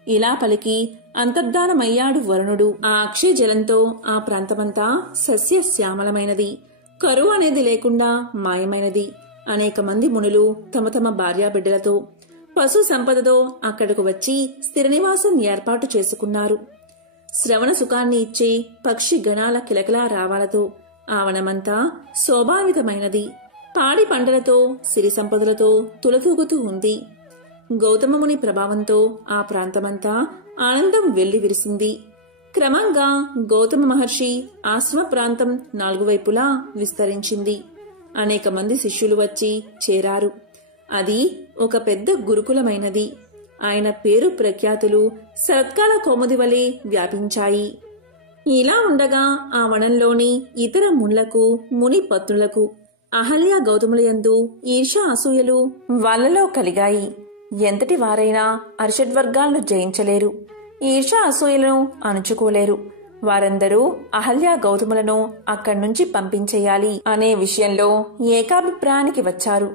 ఇలా పలికి అంతర్ధానమయ్యాడు వరుణుడు. ఆ అక్షయ జలంతో ఆ ప్రాంతమంతా సస్యశ్యామలమైనది. కరువు అనేది లేకుండా మాయమైనది. అనేక మంది మునులు తమ తమ భార్యాబిడ్డలతో పశు సంపదతో అక్కడకు వచ్చి స్థిర నివాసం ఏర్పాటు చేసుకున్నారు. శ్రవణ సుఖాన్ని ఇచ్చే పక్షి గణాల కిలకిలా రావాలతో ఆ వనమంతా శోభావితమైనది. పాడి పంటలతో సిరి సంపదలతో తులతూగుతూ ఉంది. గౌతమముని ప్రభావంతో ఆ ప్రాంతమంతా ఆనందం వెల్లివిరిసింది. క్రమంగా గౌతమ మహర్షి ఆశ్రమ ప్రాంతం 4 వైపులా విస్తరించింది. అనేక మంది శిష్యులు వచ్చి చేరారు. అది ఒక పెద్ద గురుకులమైనది. ఆయన పేరు ప్రఖ్యాతులు శరత్కాల కోముది వలె వ్యాపించాయి. ఇలా ఉండగా ఆ వనంలోని ఇతర మునులకు ముని పత్నులకు అహల్య గౌతములయందు ఈర్ష్య అసూయలు వాళ్లలో కలిగాయి. ఎంతటి వారైనా అరిషడ్వర్గాలను జయించలేరు. ఈర్ష్య అసూయలను అణుచుకోలేరు. వారందరూ అహల్య గౌతములను అక్కడ్నుంచి పంపించేయాలి అనే విషయంలో ఏకాభిప్రాయానికి వచ్చారు.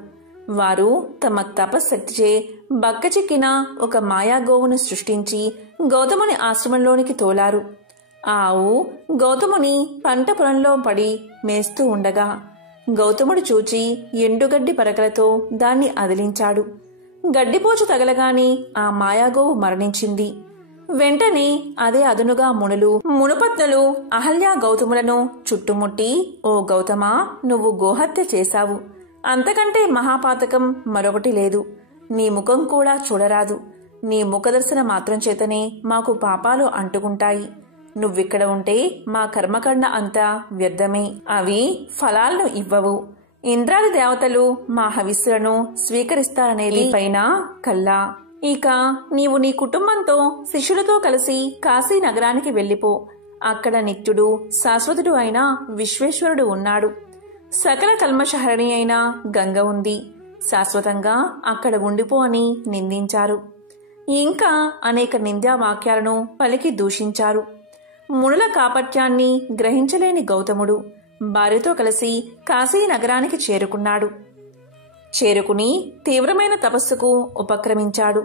వారు తమ తపశ్శక్తిచే బక్కచిక్కిన ఒక మాయాగోవును సృష్టించి గౌతముని ఆశ్రమంలోనికి తోలారు. ఆ ఆవు గౌతముని పంట పొలంలో పడి మేస్తూ ఉండగా గౌతముడు చూచి ఎండుగడ్డి పరకలతో దాన్ని అదిలించాడు. గడ్డిపోచు తగలగాని ఆ మాయాగోవు మరణించింది. వెంటనే అదే అదునుగా మునుపత్నులు అహల్య గౌతములను చుట్టుముట్టి, ఓ గౌతమా, నువ్వు గోహత్య చేశావు. అంతకంటే మహాపాతకం మరొకటి లేదు. నీ ముఖం కూడా చూడరాదు. నీ ముఖదర్శన మాత్రం చేతనే మాకు పాపాలు అంటుకుంటాయి. నువ్విక్కడ ఉంటే మా కర్మకండ అంతా వ్యర్థమే. అవి ఫలాలను ఇవ్వవు. ఇంద్రాది దేవతలు మా హవిస్సులను స్వీకరిస్తారనేది పైన కల్లా. ఇక నీవు నీ కుటుంబంతో శిష్యులతో కలిసి కాశీ నగరానికి వెళ్ళిపో. అక్కడ నిత్యుడు శాశ్వతుడు అయిన విశ్వేశ్వరుడు ఉన్నాడు. సకల కల్మషహరణి అయిన గంగ ఉంది. శాశ్వతంగా అక్కడ ఉండిపో అని నిందించారు. ఇంకా అనేక నింద్యా వాక్యాలను పలికి దూషించారు. మునుల కాపట్యాన్ని గ్రహించలేని గౌతముడు భార్యతో కలిసి కాశీ నగరానికి చేరుకున్నాడు. చేరుకుని తీవ్రమైన తపస్సుకు ఉపక్రమించాడు.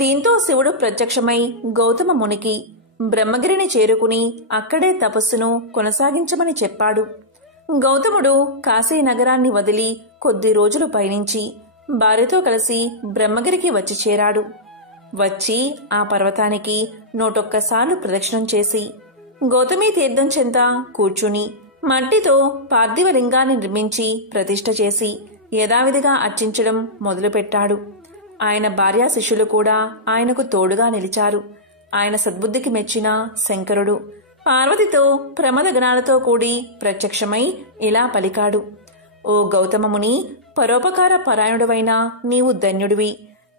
దీంతో శివుడు ప్రత్యక్షమై గౌతమ మునికి బ్రహ్మగిరిని చేరుకుని అక్కడే తపస్సును కొనసాగించమని చెప్పాడు. గౌతముడు కాశీ నగరాన్ని వదిలి కొద్ది రోజులు పయనించి భార్యతో కలిసి బ్రహ్మగిరికి వచ్చి చేరాడు. వచ్చి ఆ పర్వతానికి 101 సార్లు ప్రదక్షిణం చేసి గౌతమీ తీర్థం చెంత కూర్చుని మట్టితో పార్థివలింగాన్ని నిర్మించి ప్రతిష్ఠ చేసి యథావిధిగా అర్చించడం మొదలుపెట్టాడు. ఆయన భార్యా శిష్యులు కూడా ఆయనకు తోడుగా నిలిచారు. ఆయన సద్బుద్ధికి మెచ్చిన శంకరుడు పార్వతితో ప్రమద గణాలతో కూడి ప్రత్యక్షమై ఇలా పలికాడు. ఓ గౌతమముని, పరోపకార పరాయణుడవైన నీవు ధన్యుడివి,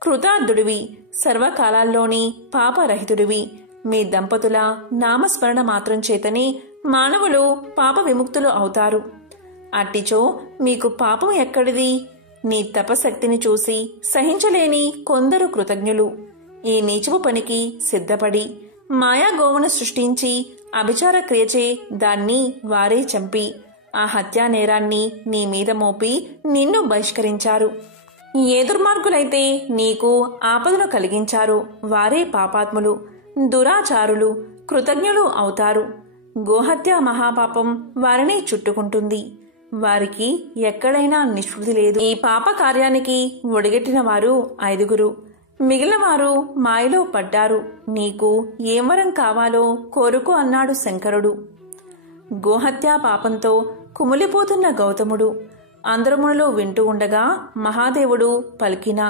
కృతార్థుడివి, సర్వకాలాల్లోని పాపరహితుడివి. మీ దంపతుల నామస్మరణ మాత్రం చేతనే మానవులు పాప విముక్తులు అవుతారు. అట్టిచో మీకు పాపం ఎక్కడిది? నీ తపశక్తిని చూసి సహించలేని కొందరు కృతజ్ఞులు ఈ నీచపు పనికి సిద్ధపడి మాయాగోవును సృష్టించి అభిచార క్రియచే దాన్ని వారే చంపి ఆ హత్యా నేరాన్ని నీ మీద మోపి నిన్ను బహిష్కరించారు. ఏ దుర్మార్గులైతే నీకు ఆపదను కలిగించారో వారే పాపాత్ములు, దురాచారులు, కృతజ్ఞులు అవుతారు. గోహత్య మహాపాపం వారిని చుట్టుకుంటుంది. వారికి ఎక్కడైనా నిష్కృతి లేదు. ఈ పాప కార్యానికి ఒడిగట్టిన వారు 5. మిగిలిన వారు మాయలో పడ్డారు. నీకు ఏం వరం కావాలో కోరుకో అన్నాడు శంకరుడు. గోహత్యా పాపంతో కుమిలిపోతున్న గౌతముడు అందరములో వింటూ ఉండగా మహాదేవుడు పలికిన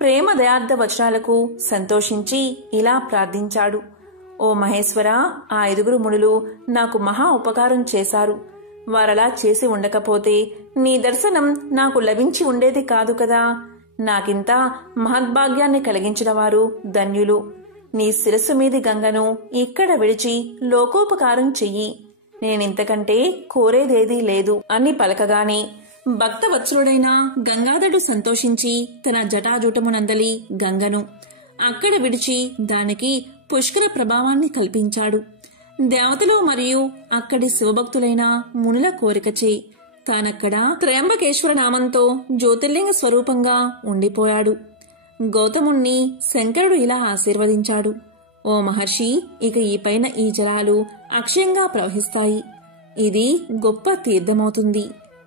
ప్రేమ దయార్థ వచనాలకు సంతోషించి ఇలా ప్రార్థించాడు. ఓ మహేశ్వరా, ఆ 5 మునులు నాకు మహా ఉపకారం చేశారు. వారలా చేసి ఉండకపోతే నీ దర్శనం నాకు లభించి ఉండేది కాదు కదా. నాకింత మహద్భాగ్యాన్ని కలిగించిన వారు ధన్యులు. నీ శిరస్సు మీది గంగను ఇక్కడ విడిచి లోకోపకారం చెయ్యి. నేనింతకంటే కోరేదేదీ లేదు అని పలకగానే భక్తవత్సలుడైన గంగాధరుడు సంతోషించి తన జటాజూటమునందలి గంగను అక్కడ విడిచి దానికి పుష్కర ప్రభావాన్ని కల్పించాడు. దేవతలు మరియు అక్కడి శివభక్తులైన మునుల కోరికచే తానక్కడ త్రయంబకేశ్వర నామంతో జ్యోతిర్లింగ స్వరూపంగా ఉండిపోయాడు. గౌతముణ్ణి శంకరుడు ఇలా ఆశీర్వదించాడు. ఓ మహర్షి, ఇక ఈ పైన ఈ జలాలు అక్షయంగా ప్రవహిస్తాయి. ఇది గొప్ప తీర్థమవుతుంది.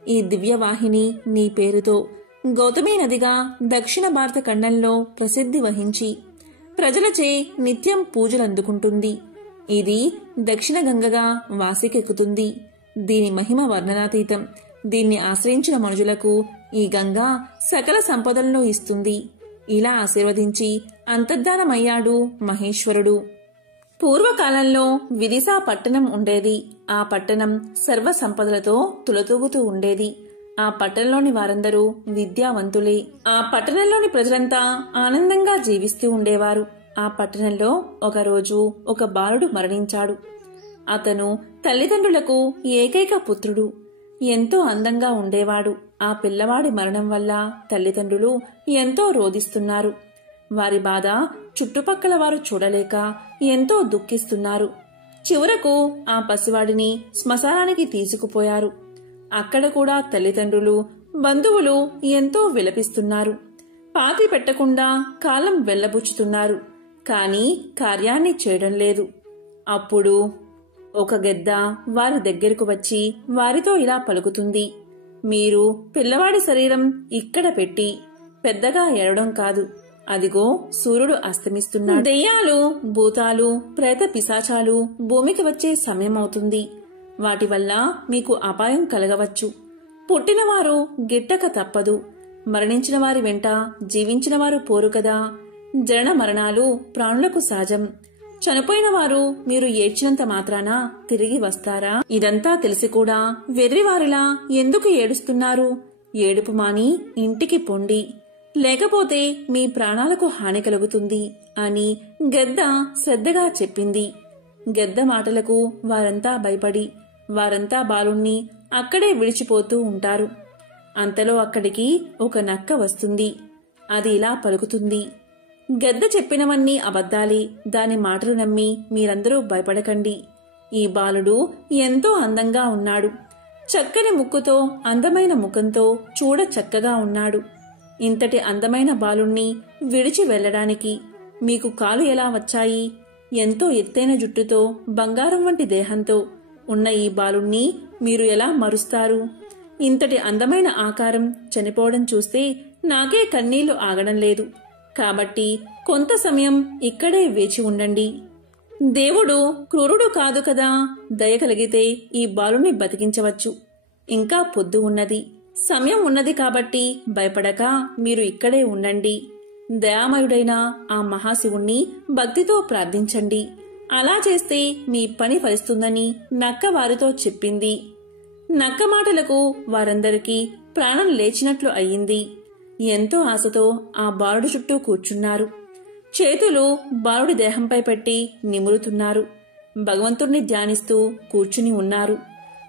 ఈ దివ్యవాహిని నీ పేరుతో గౌతమీ నదిగా దక్షిణ భారత ఖండంలో ప్రసిద్ధి వహించి ప్రజలచే నిత్యం పూజలందుకుంటుంది. ఇది దక్షిణ గంగగా వాసికెక్కుతుంది. దీని మహిమ వర్ణనాతీతం. దీన్ని ఆశ్రయించిన మనుషులకు ఈ గంగా సకల సంపదలను ఇస్తుంది. ఇలా ఆశీర్వదించి అంతర్ధానమయ్యాడు మహేశ్వరుడు. పూర్వకాలంలో విదిశా పట్టణం ఉండేది. ఆ పట్టణం సర్వ సంపదలతో తులతూగుతూ ఉండేది. ఆ పట్టణంలోని వారందరూ విద్యావంతులే. ఆ పట్టణంలోని ప్రజలంతా ఆనందంగా జీవిస్తూ ఉండేవారు. ఆ పట్టణంలో ఒకరోజు ఒక బాలుడు మరణించాడు. అతను తల్లిదండ్రులకు ఏకైక పుత్రుడు. ఎంతో అందంగా ఉండేవాడు. ఆ పిల్లవాడి మరణం వల్ల తల్లిదండ్రులు ఎంతో రోదిస్తున్నారు. వారి బాధ చుట్టుపక్కల వారు చూడలేక ఎంతో దుఃఖిస్తున్నారు. చివరకు ఆ పసివాడిని శ్మశానానికి తీసుకుపోయారు. అక్కడ కూడా తల్లిదండ్రులు, బంధువులు ఎంతో విలపిస్తున్నారు. పాతి పెట్టకుండా కాలం వెళ్లబుచ్చుతున్నారు. కాని కార్యాన్ని చేయడం లేదు. అప్పుడు ఒక గెద్ద వారి దగ్గరకు వచ్చి వారితో ఇలా పలుకుతుంది. మీరు పిల్లవాడి శరీరం ఇక్కడ పెట్టి పెద్దగా ఏడవడం కాదు. అదిగో సూర్యుడు అస్తమిస్తున్నాడు. దెయ్యాలు, భూతాలు, ప్రేత పిశాచాలు భూమికి వచ్చే సమయమవుతుంది. వాటి వల్ల మీకు అపాయం కలగవచ్చు. పుట్టినవారు గిట్టక తప్పదు. మరణించిన వారి వెంట జీవించిన వారు పోరు కదా. జనన మరణాలు ప్రాణులకు సహజం. చనిపోయిన వారు మీరు ఏడ్చినంత మాత్రాన తిరిగి వస్తారా? ఇదంతా తెలిసి కూడా వెర్రివారిలా ఎందుకు ఏడుస్తున్నారు? ఏడుపు మాని ఇంటికి పొండి, లేకపోతే మీ ప్రాణాలకు హాని కలుగుతుంది అని గెద్ద శ్రద్ధగా చెప్పింది. గెద్ద మాటలకు వారంతా భయపడి వారంతా బాలుణ్ణి అక్కడే విడిచిపోతూ ఉంటారు. అంతలో అక్కడికి ఒక నక్క వస్తుంది. అది ఇలా పలుకుతుంది. గెద్ద చెప్పినవన్నీ అబద్ధాలే. దాని మాటలు నమ్మి మీరందరూ భయపడకండి. ఈ బాలుడు ఎంతో అందంగా ఉన్నాడు. చక్కని ముక్కుతో, అందమైన ముఖంతో చూడ చక్కగా ఉన్నాడు. ఇంతటి అందమైన బాలుణ్ణి విడిచి వెళ్లడానికి మీకు కాలు ఎలా వచ్చాయి? ఎంతో ఎత్తైన జుట్టుతో, బంగారం వంటి దేహంతో ఉన్న ఈ బాలుణ్ణి మీరు ఎలా మరుస్తారు? ఇంతటి అందమైన ఆకారం చనిపోవడం చూస్తే నాకే కన్నీళ్లు ఆగడం లేదు. కాబట్టి కొంత సమయం ఇక్కడే వేచి ఉండండి. దేవుడు క్రూరుడు కాదు కదా. దయ కలిగితే ఈ బాలుని బతికించవచ్చు. ఇంకా పొద్దు ఉన్నది, సమయం ఉన్నది కాబట్టి భయపడక మీరు ఇక్కడే ఉండండి. దయామయుడైన ఆ మహాశివుణ్ణి భక్తితో ప్రార్థించండి. అలా చేస్తే మీ పని ఫలిస్తుందని నక్క వారితో చెప్పింది. నక్క మాటలకు వారందరికీ ప్రాణం లేచినట్లు అయ్యింది. ఎంతో ఆశతో ఆ బాలుడు చుట్టూ కూర్చున్నారు. చేతులు బాలుడి దేహంపై పెట్టి నిమురుతున్నారు. భగవంతుణ్ణి ధ్యానిస్తూ కూర్చుని ఉన్నారు.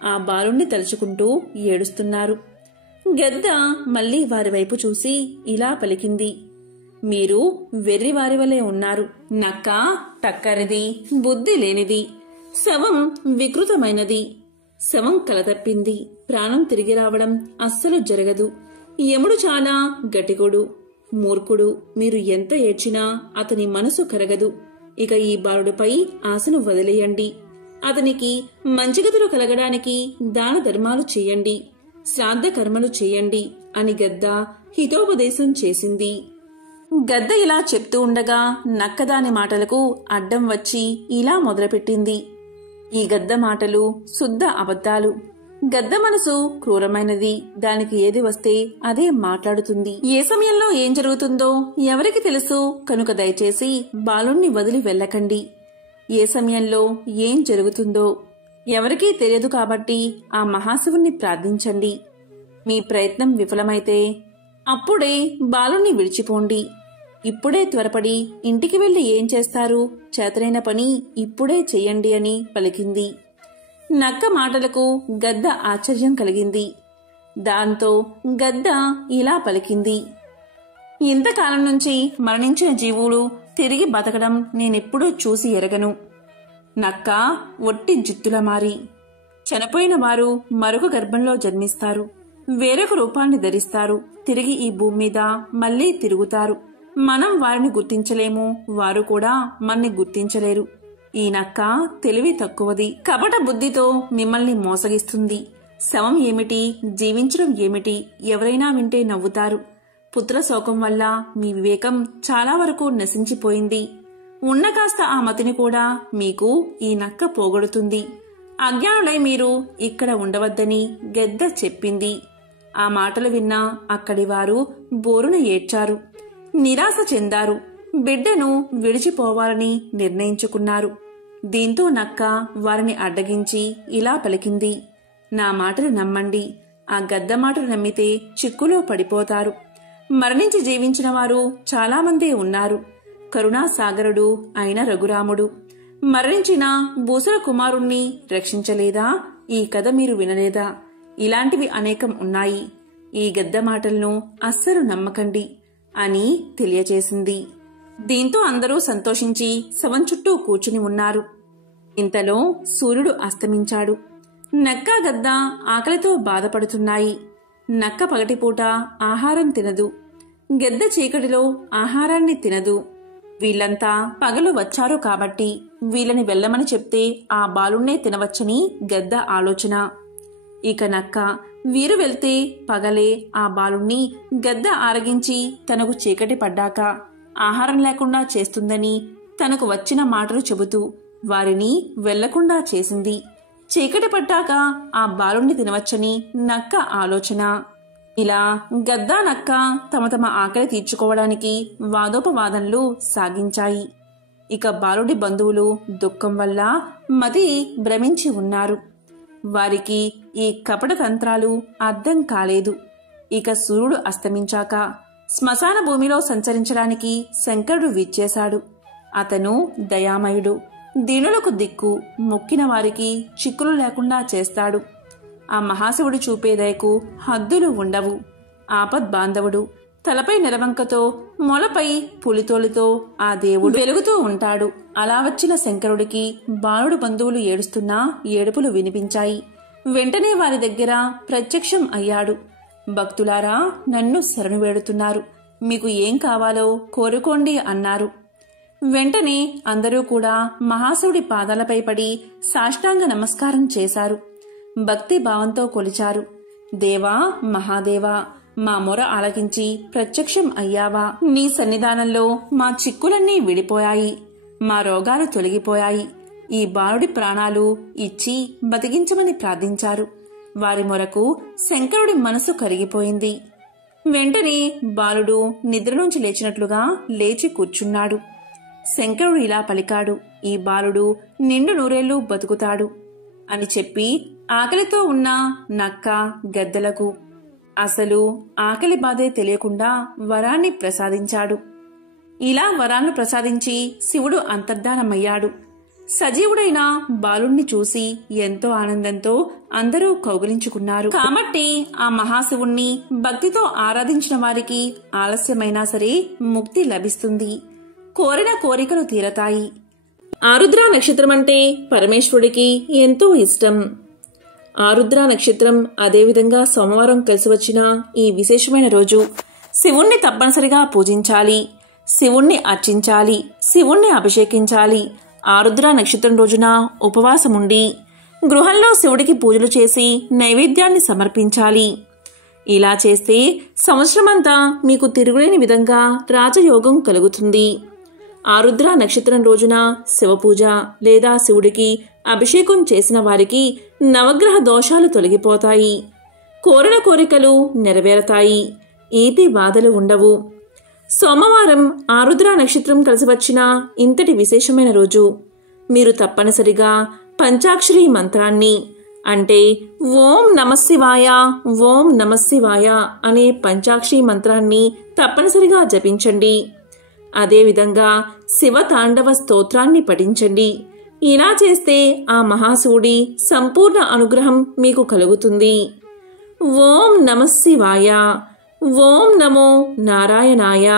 ఆ బాలుణ్ణి తలుచుకుంటూ ఏడుస్తున్నారు. గెద్ద మళ్లీ వారి వైపు చూసి ఇలా పలికింది. మీరు వెర్రివారి వలె ఉన్నారు. నక్క టక్కరిది, బుద్ధి లేనిది, శవం వికృతమైనది. శవం కలతప్పింది. ప్రాణం తిరిగి రావడం అస్సలు జరగదు. యముడు చాలా గటికుడు, మూర్ఖుడు. మీరు ఎంత ఏడ్చినా అతని మనసు కరగదు. ఇక ఈ బాలుడిపై ఆశను వదిలేయండి. అతనికి మంచిగతులు కలగడానికి దాన ధర్మాలు చెయ్యండి, శ్రాద్ధ కర్మలు చెయ్యండి అని గద్ద హితోపదేశం చేసింది. గద్ద ఇలా చెప్తూ ఉండగా నక్క దాని మాటలకు అడ్డం వచ్చి ఇలా మొదలుపెట్టింది. ఈ గద్ద మాటలు శుద్ధ అబద్ధాలు. గద్ద మనసు క్రూరమైనది. దానికి ఏది వస్తే అదే మాట్లాడుతుంది. ఏ సమయంలో ఏం జరుగుతుందో ఎవరికి తెలుసు కనుక దయచేసి బాలుణ్ణి వదిలి వెళ్ళకండి. ఏ సమయంలో ఏం జరుగుతుందో ఎవరికీ తెలియదు కాబట్టి ఆ మహాశివుణ్ణి ప్రార్థించండి. మీ ప్రయత్నం విఫలమైతే అప్పుడే బాలుణ్ణి విడిచిపోండి. ఇప్పుడే త్వరపడి ఇంటికి వెళ్లి ఏం చేస్తారు? చేతనైన పని ఇప్పుడే చెయ్యండి అని పలికింది. నక్క మాటలకు గద్ద ఆశ్చర్యం కలిగింది. దాంతో గద్ద ఇలా పలికింది. ఇంతకాలం నుంచి మరణించిన జీవులు తిరిగి బతకడం నేనెప్పుడూ చూసి ఎరగను. నక్క ఒట్టి జుత్తుల మారి. చనిపోయిన వారు మరొక గర్భంలో జన్మిస్తారు. వేరొక రూపాన్ని ధరిస్తారు. తిరిగి ఈ భూమి మీద మళ్లీ తిరుగుతారు. మనం వారిని గుర్తించలేము, వారు కూడా మన్ని గుర్తించలేరు. ఈ నక్క తెలివి తక్కువది, కపట బుద్ధితో మిమ్మల్ని మోసగిస్తుంది. శవం ఏమిటి, జీవించడం ఏమిటి, ఎవరైనా వింటే నవ్వుతారు. పుత్ర శోకం వల్ల మీ వివేకం చాలా వరకు నశించిపోయింది. ఉన్న కాస్త ఆ మతిని కూడా మీకు ఈ నక్క పోగొడుతుంది. అజ్ఞానులై మీరు ఇక్కడ ఉండవద్దని గెద్ద చెప్పింది. ఆ మాటలు విన్నా అక్కడి వారు బోరున ఏడ్చారు, నిరాశ చెందారు, బిడ్డను విడిచిపోవాలని నిర్ణయించుకున్నారు. దీంతో నక్క వారిని అడ్డగించి ఇలా పలికింది, నా మాటలు నమ్మండి. ఆ గద్ద మాటలు నమ్మితే చిక్కులో పడిపోతారు. మరణించి జీవించిన వారు చాలామందే ఉన్నారు. కరుణాసాగరుడు అయిన రఘురాముడు మరణించిన భూసుర కుమారుణ్ణి రక్షించలేదా? ఈ కథ మీరు వినలేదా? ఇలాంటివి అనేకం ఉన్నాయి. ఈ గద్ద మాటలను అస్సలు నమ్మకండి అని తెలియచేసింది. దీంతో అందరూ సంతోషించి శవం చుట్టూ కూర్చుని ఉన్నారు. ఇంతలో సూర్యుడు అస్తమించాడు. నక్క గద్ద ఆకలితో బాధపడుతున్నాయి. నక్క పగటిపూట ఆహారం తినదు, గెద్ద చీకటిలో ఆహారాన్ని తినదు. వీళ్లంతా పగలు వచ్చారు కాబట్టి వీళ్ళని వెళ్ళమని చెప్తే ఆ బాలుణ్ణే తినవచ్చని గద్ద ఆలోచన. ఇక నక్క వీరు వెళ్తే పగలే ఆ బాలుణ్ణి గద్ద ఆరగించి తనకు చీకటి పడ్డాక ఆహారం లేకుండా చేస్తుందని తనకు వచ్చిన మాటలు చెబుతూ వారిని వెళ్లకుండా చేసింది. చీకటి పడ్డాక ఆ బాలుణ్ణి తినవచ్చని నక్క ఆలోచన. ఇలా గద్ద నక్క తమ తమ ఆకలి తీర్చుకోవడానికి వాదోపవాదనలు సాగించాయి. ఇక బాలుడి బంధువులు దుఃఖం వల్ల మది భ్రమించి ఉన్నారు. వారికి ఈ కపట తంత్రాలు అర్థం కాలేదు. ఇక సూర్యుడు అస్తమించాక శ్మశాన భూమిలో సంచరించడానికి శంకరుడు విచ్చేశాడు. అతను దయామయుడు, దీనులకు దిక్కు, మొక్కిన వారికి చిక్కులు లేకుండా చేస్తాడు. ఆ మహాశివుడు చూపే దయకు హద్దులు ఉండవు. ఆపద్బాంధవుడు, తలపై నిలవంకతో మొలపై పులితోలుతో ఆ దేవుడు వెలుగుతూ ఉంటాడు. అలా వచ్చిన శంకరుడికి బాలుడు బంధువులు ఏడుస్తున్నా ఏడుపులు వినిపించాయి. వెంటనే వారి దగ్గర ప్రత్యక్షం అయ్యాడు. భక్తులారా, నన్ను శరణు వేడుతున్నారు, మీకు ఏం కావాలో కోరుకోండి అన్నారు. వెంటనే అందరూ కూడా మహాశివుడి పాదాలపై పడి సాష్టాంగ నమస్కారం చేశారు. భక్తి భావంతో కొలిచారు. దేవా, మహాదేవా, మా మొర ఆలకించి ప్రత్యక్షం అయ్యావా? నీ సన్నిధానంలో మా చిక్కులన్నీ విడిపోయాయి, మా రోగాలు తొలగిపోయాయి. ఈ బాలుడి ప్రాణాలు ఇచ్చి బతికించమని ప్రార్థించారు. వారి మొరకు శంకరుడి మనసు కరిగిపోయింది. వెంటనే బాలుడు నిద్ర నుంచి లేచినట్లుగా లేచి కూర్చున్నాడు. శంకరుడు ఇలా పలికాడు, ఈ బాలుడు నిండు నూరేళ్లు బతుకుతాడు అని చెప్పి ఆకలితో ఉన్న నక్క గద్దలకు అసలు ఆకలి బాధే తెలియకుండా వరాన్ని ప్రసాదించాడు. ఇలా వరాన్ని ప్రసాదించి శివుడు అంతర్ధానమయ్యాడు. సజీవుడైన బాలుణ్ణి చూసి ఎంతో ఆనందంతో అందరూ కౌగిలించుకున్నారు. కాబట్టి ఆ మహాశివుణ్ణి భక్తితో ఆరాధించిన వారికి ఆలస్యమైనా సరే ముక్తి లభిస్తుంది, కోరిన కోరికలు తీరతాయి. ఆరుద్ర నక్షత్రం అంటే పరమేశ్వరుడికి ఎంతో ఇష్టం. ఆరుద్ర నక్షత్రం అదేవిధంగా సోమవారం కలిసి వచ్చిన ఈ విశేషమైన రోజు శివుణ్ణి తప్పనిసరిగా పూజించాలి, శివుణ్ణి అర్చించాలి, శివుణ్ణి అభిషేకించాలి. ఆరుద్ర నక్షత్రం రోజున ఉపవాసముండి గృహంలో శివుడికి పూజలు చేసి నైవేద్యాన్ని సమర్పించాలి. ఇలా చేస్తే సంవత్సరమంతా మీకు తిరుగులేని విధంగా రాజయోగం కలుగుతుంది. ఆరుద్ర నక్షత్రం రోజున శివపూజ లేదా శివుడికి అభిషేకం చేసిన వారికి నవగ్రహ దోషాలు తొలగిపోతాయి, కోరిన కోరికలు నెరవేరతాయి, ఈతి బాధలు ఉండవు. సోమవారం ఆరుద్ర నక్షత్రం కలిసి వచ్చిన ఇంతటి విశేషమైన రోజు మీరు తప్పనిసరిగా పంచాక్షరి మంత్రాన్ని అంటే ఓం నమశివాయ, ఓం నమశివాయ అనే పంచాక్షరి మంత్రాన్ని తప్పనిసరిగా జపించండి. అదేవిధంగా శివ తాండవ స్తోత్రాన్ని పఠించండి. ఇలా చేస్తే ఆ మహాశివుడి సంపూర్ణ అనుగ్రహం మీకు కలుగుతుంది. ఓం నమశివాయ, ఓం నమో నారాయణాయ.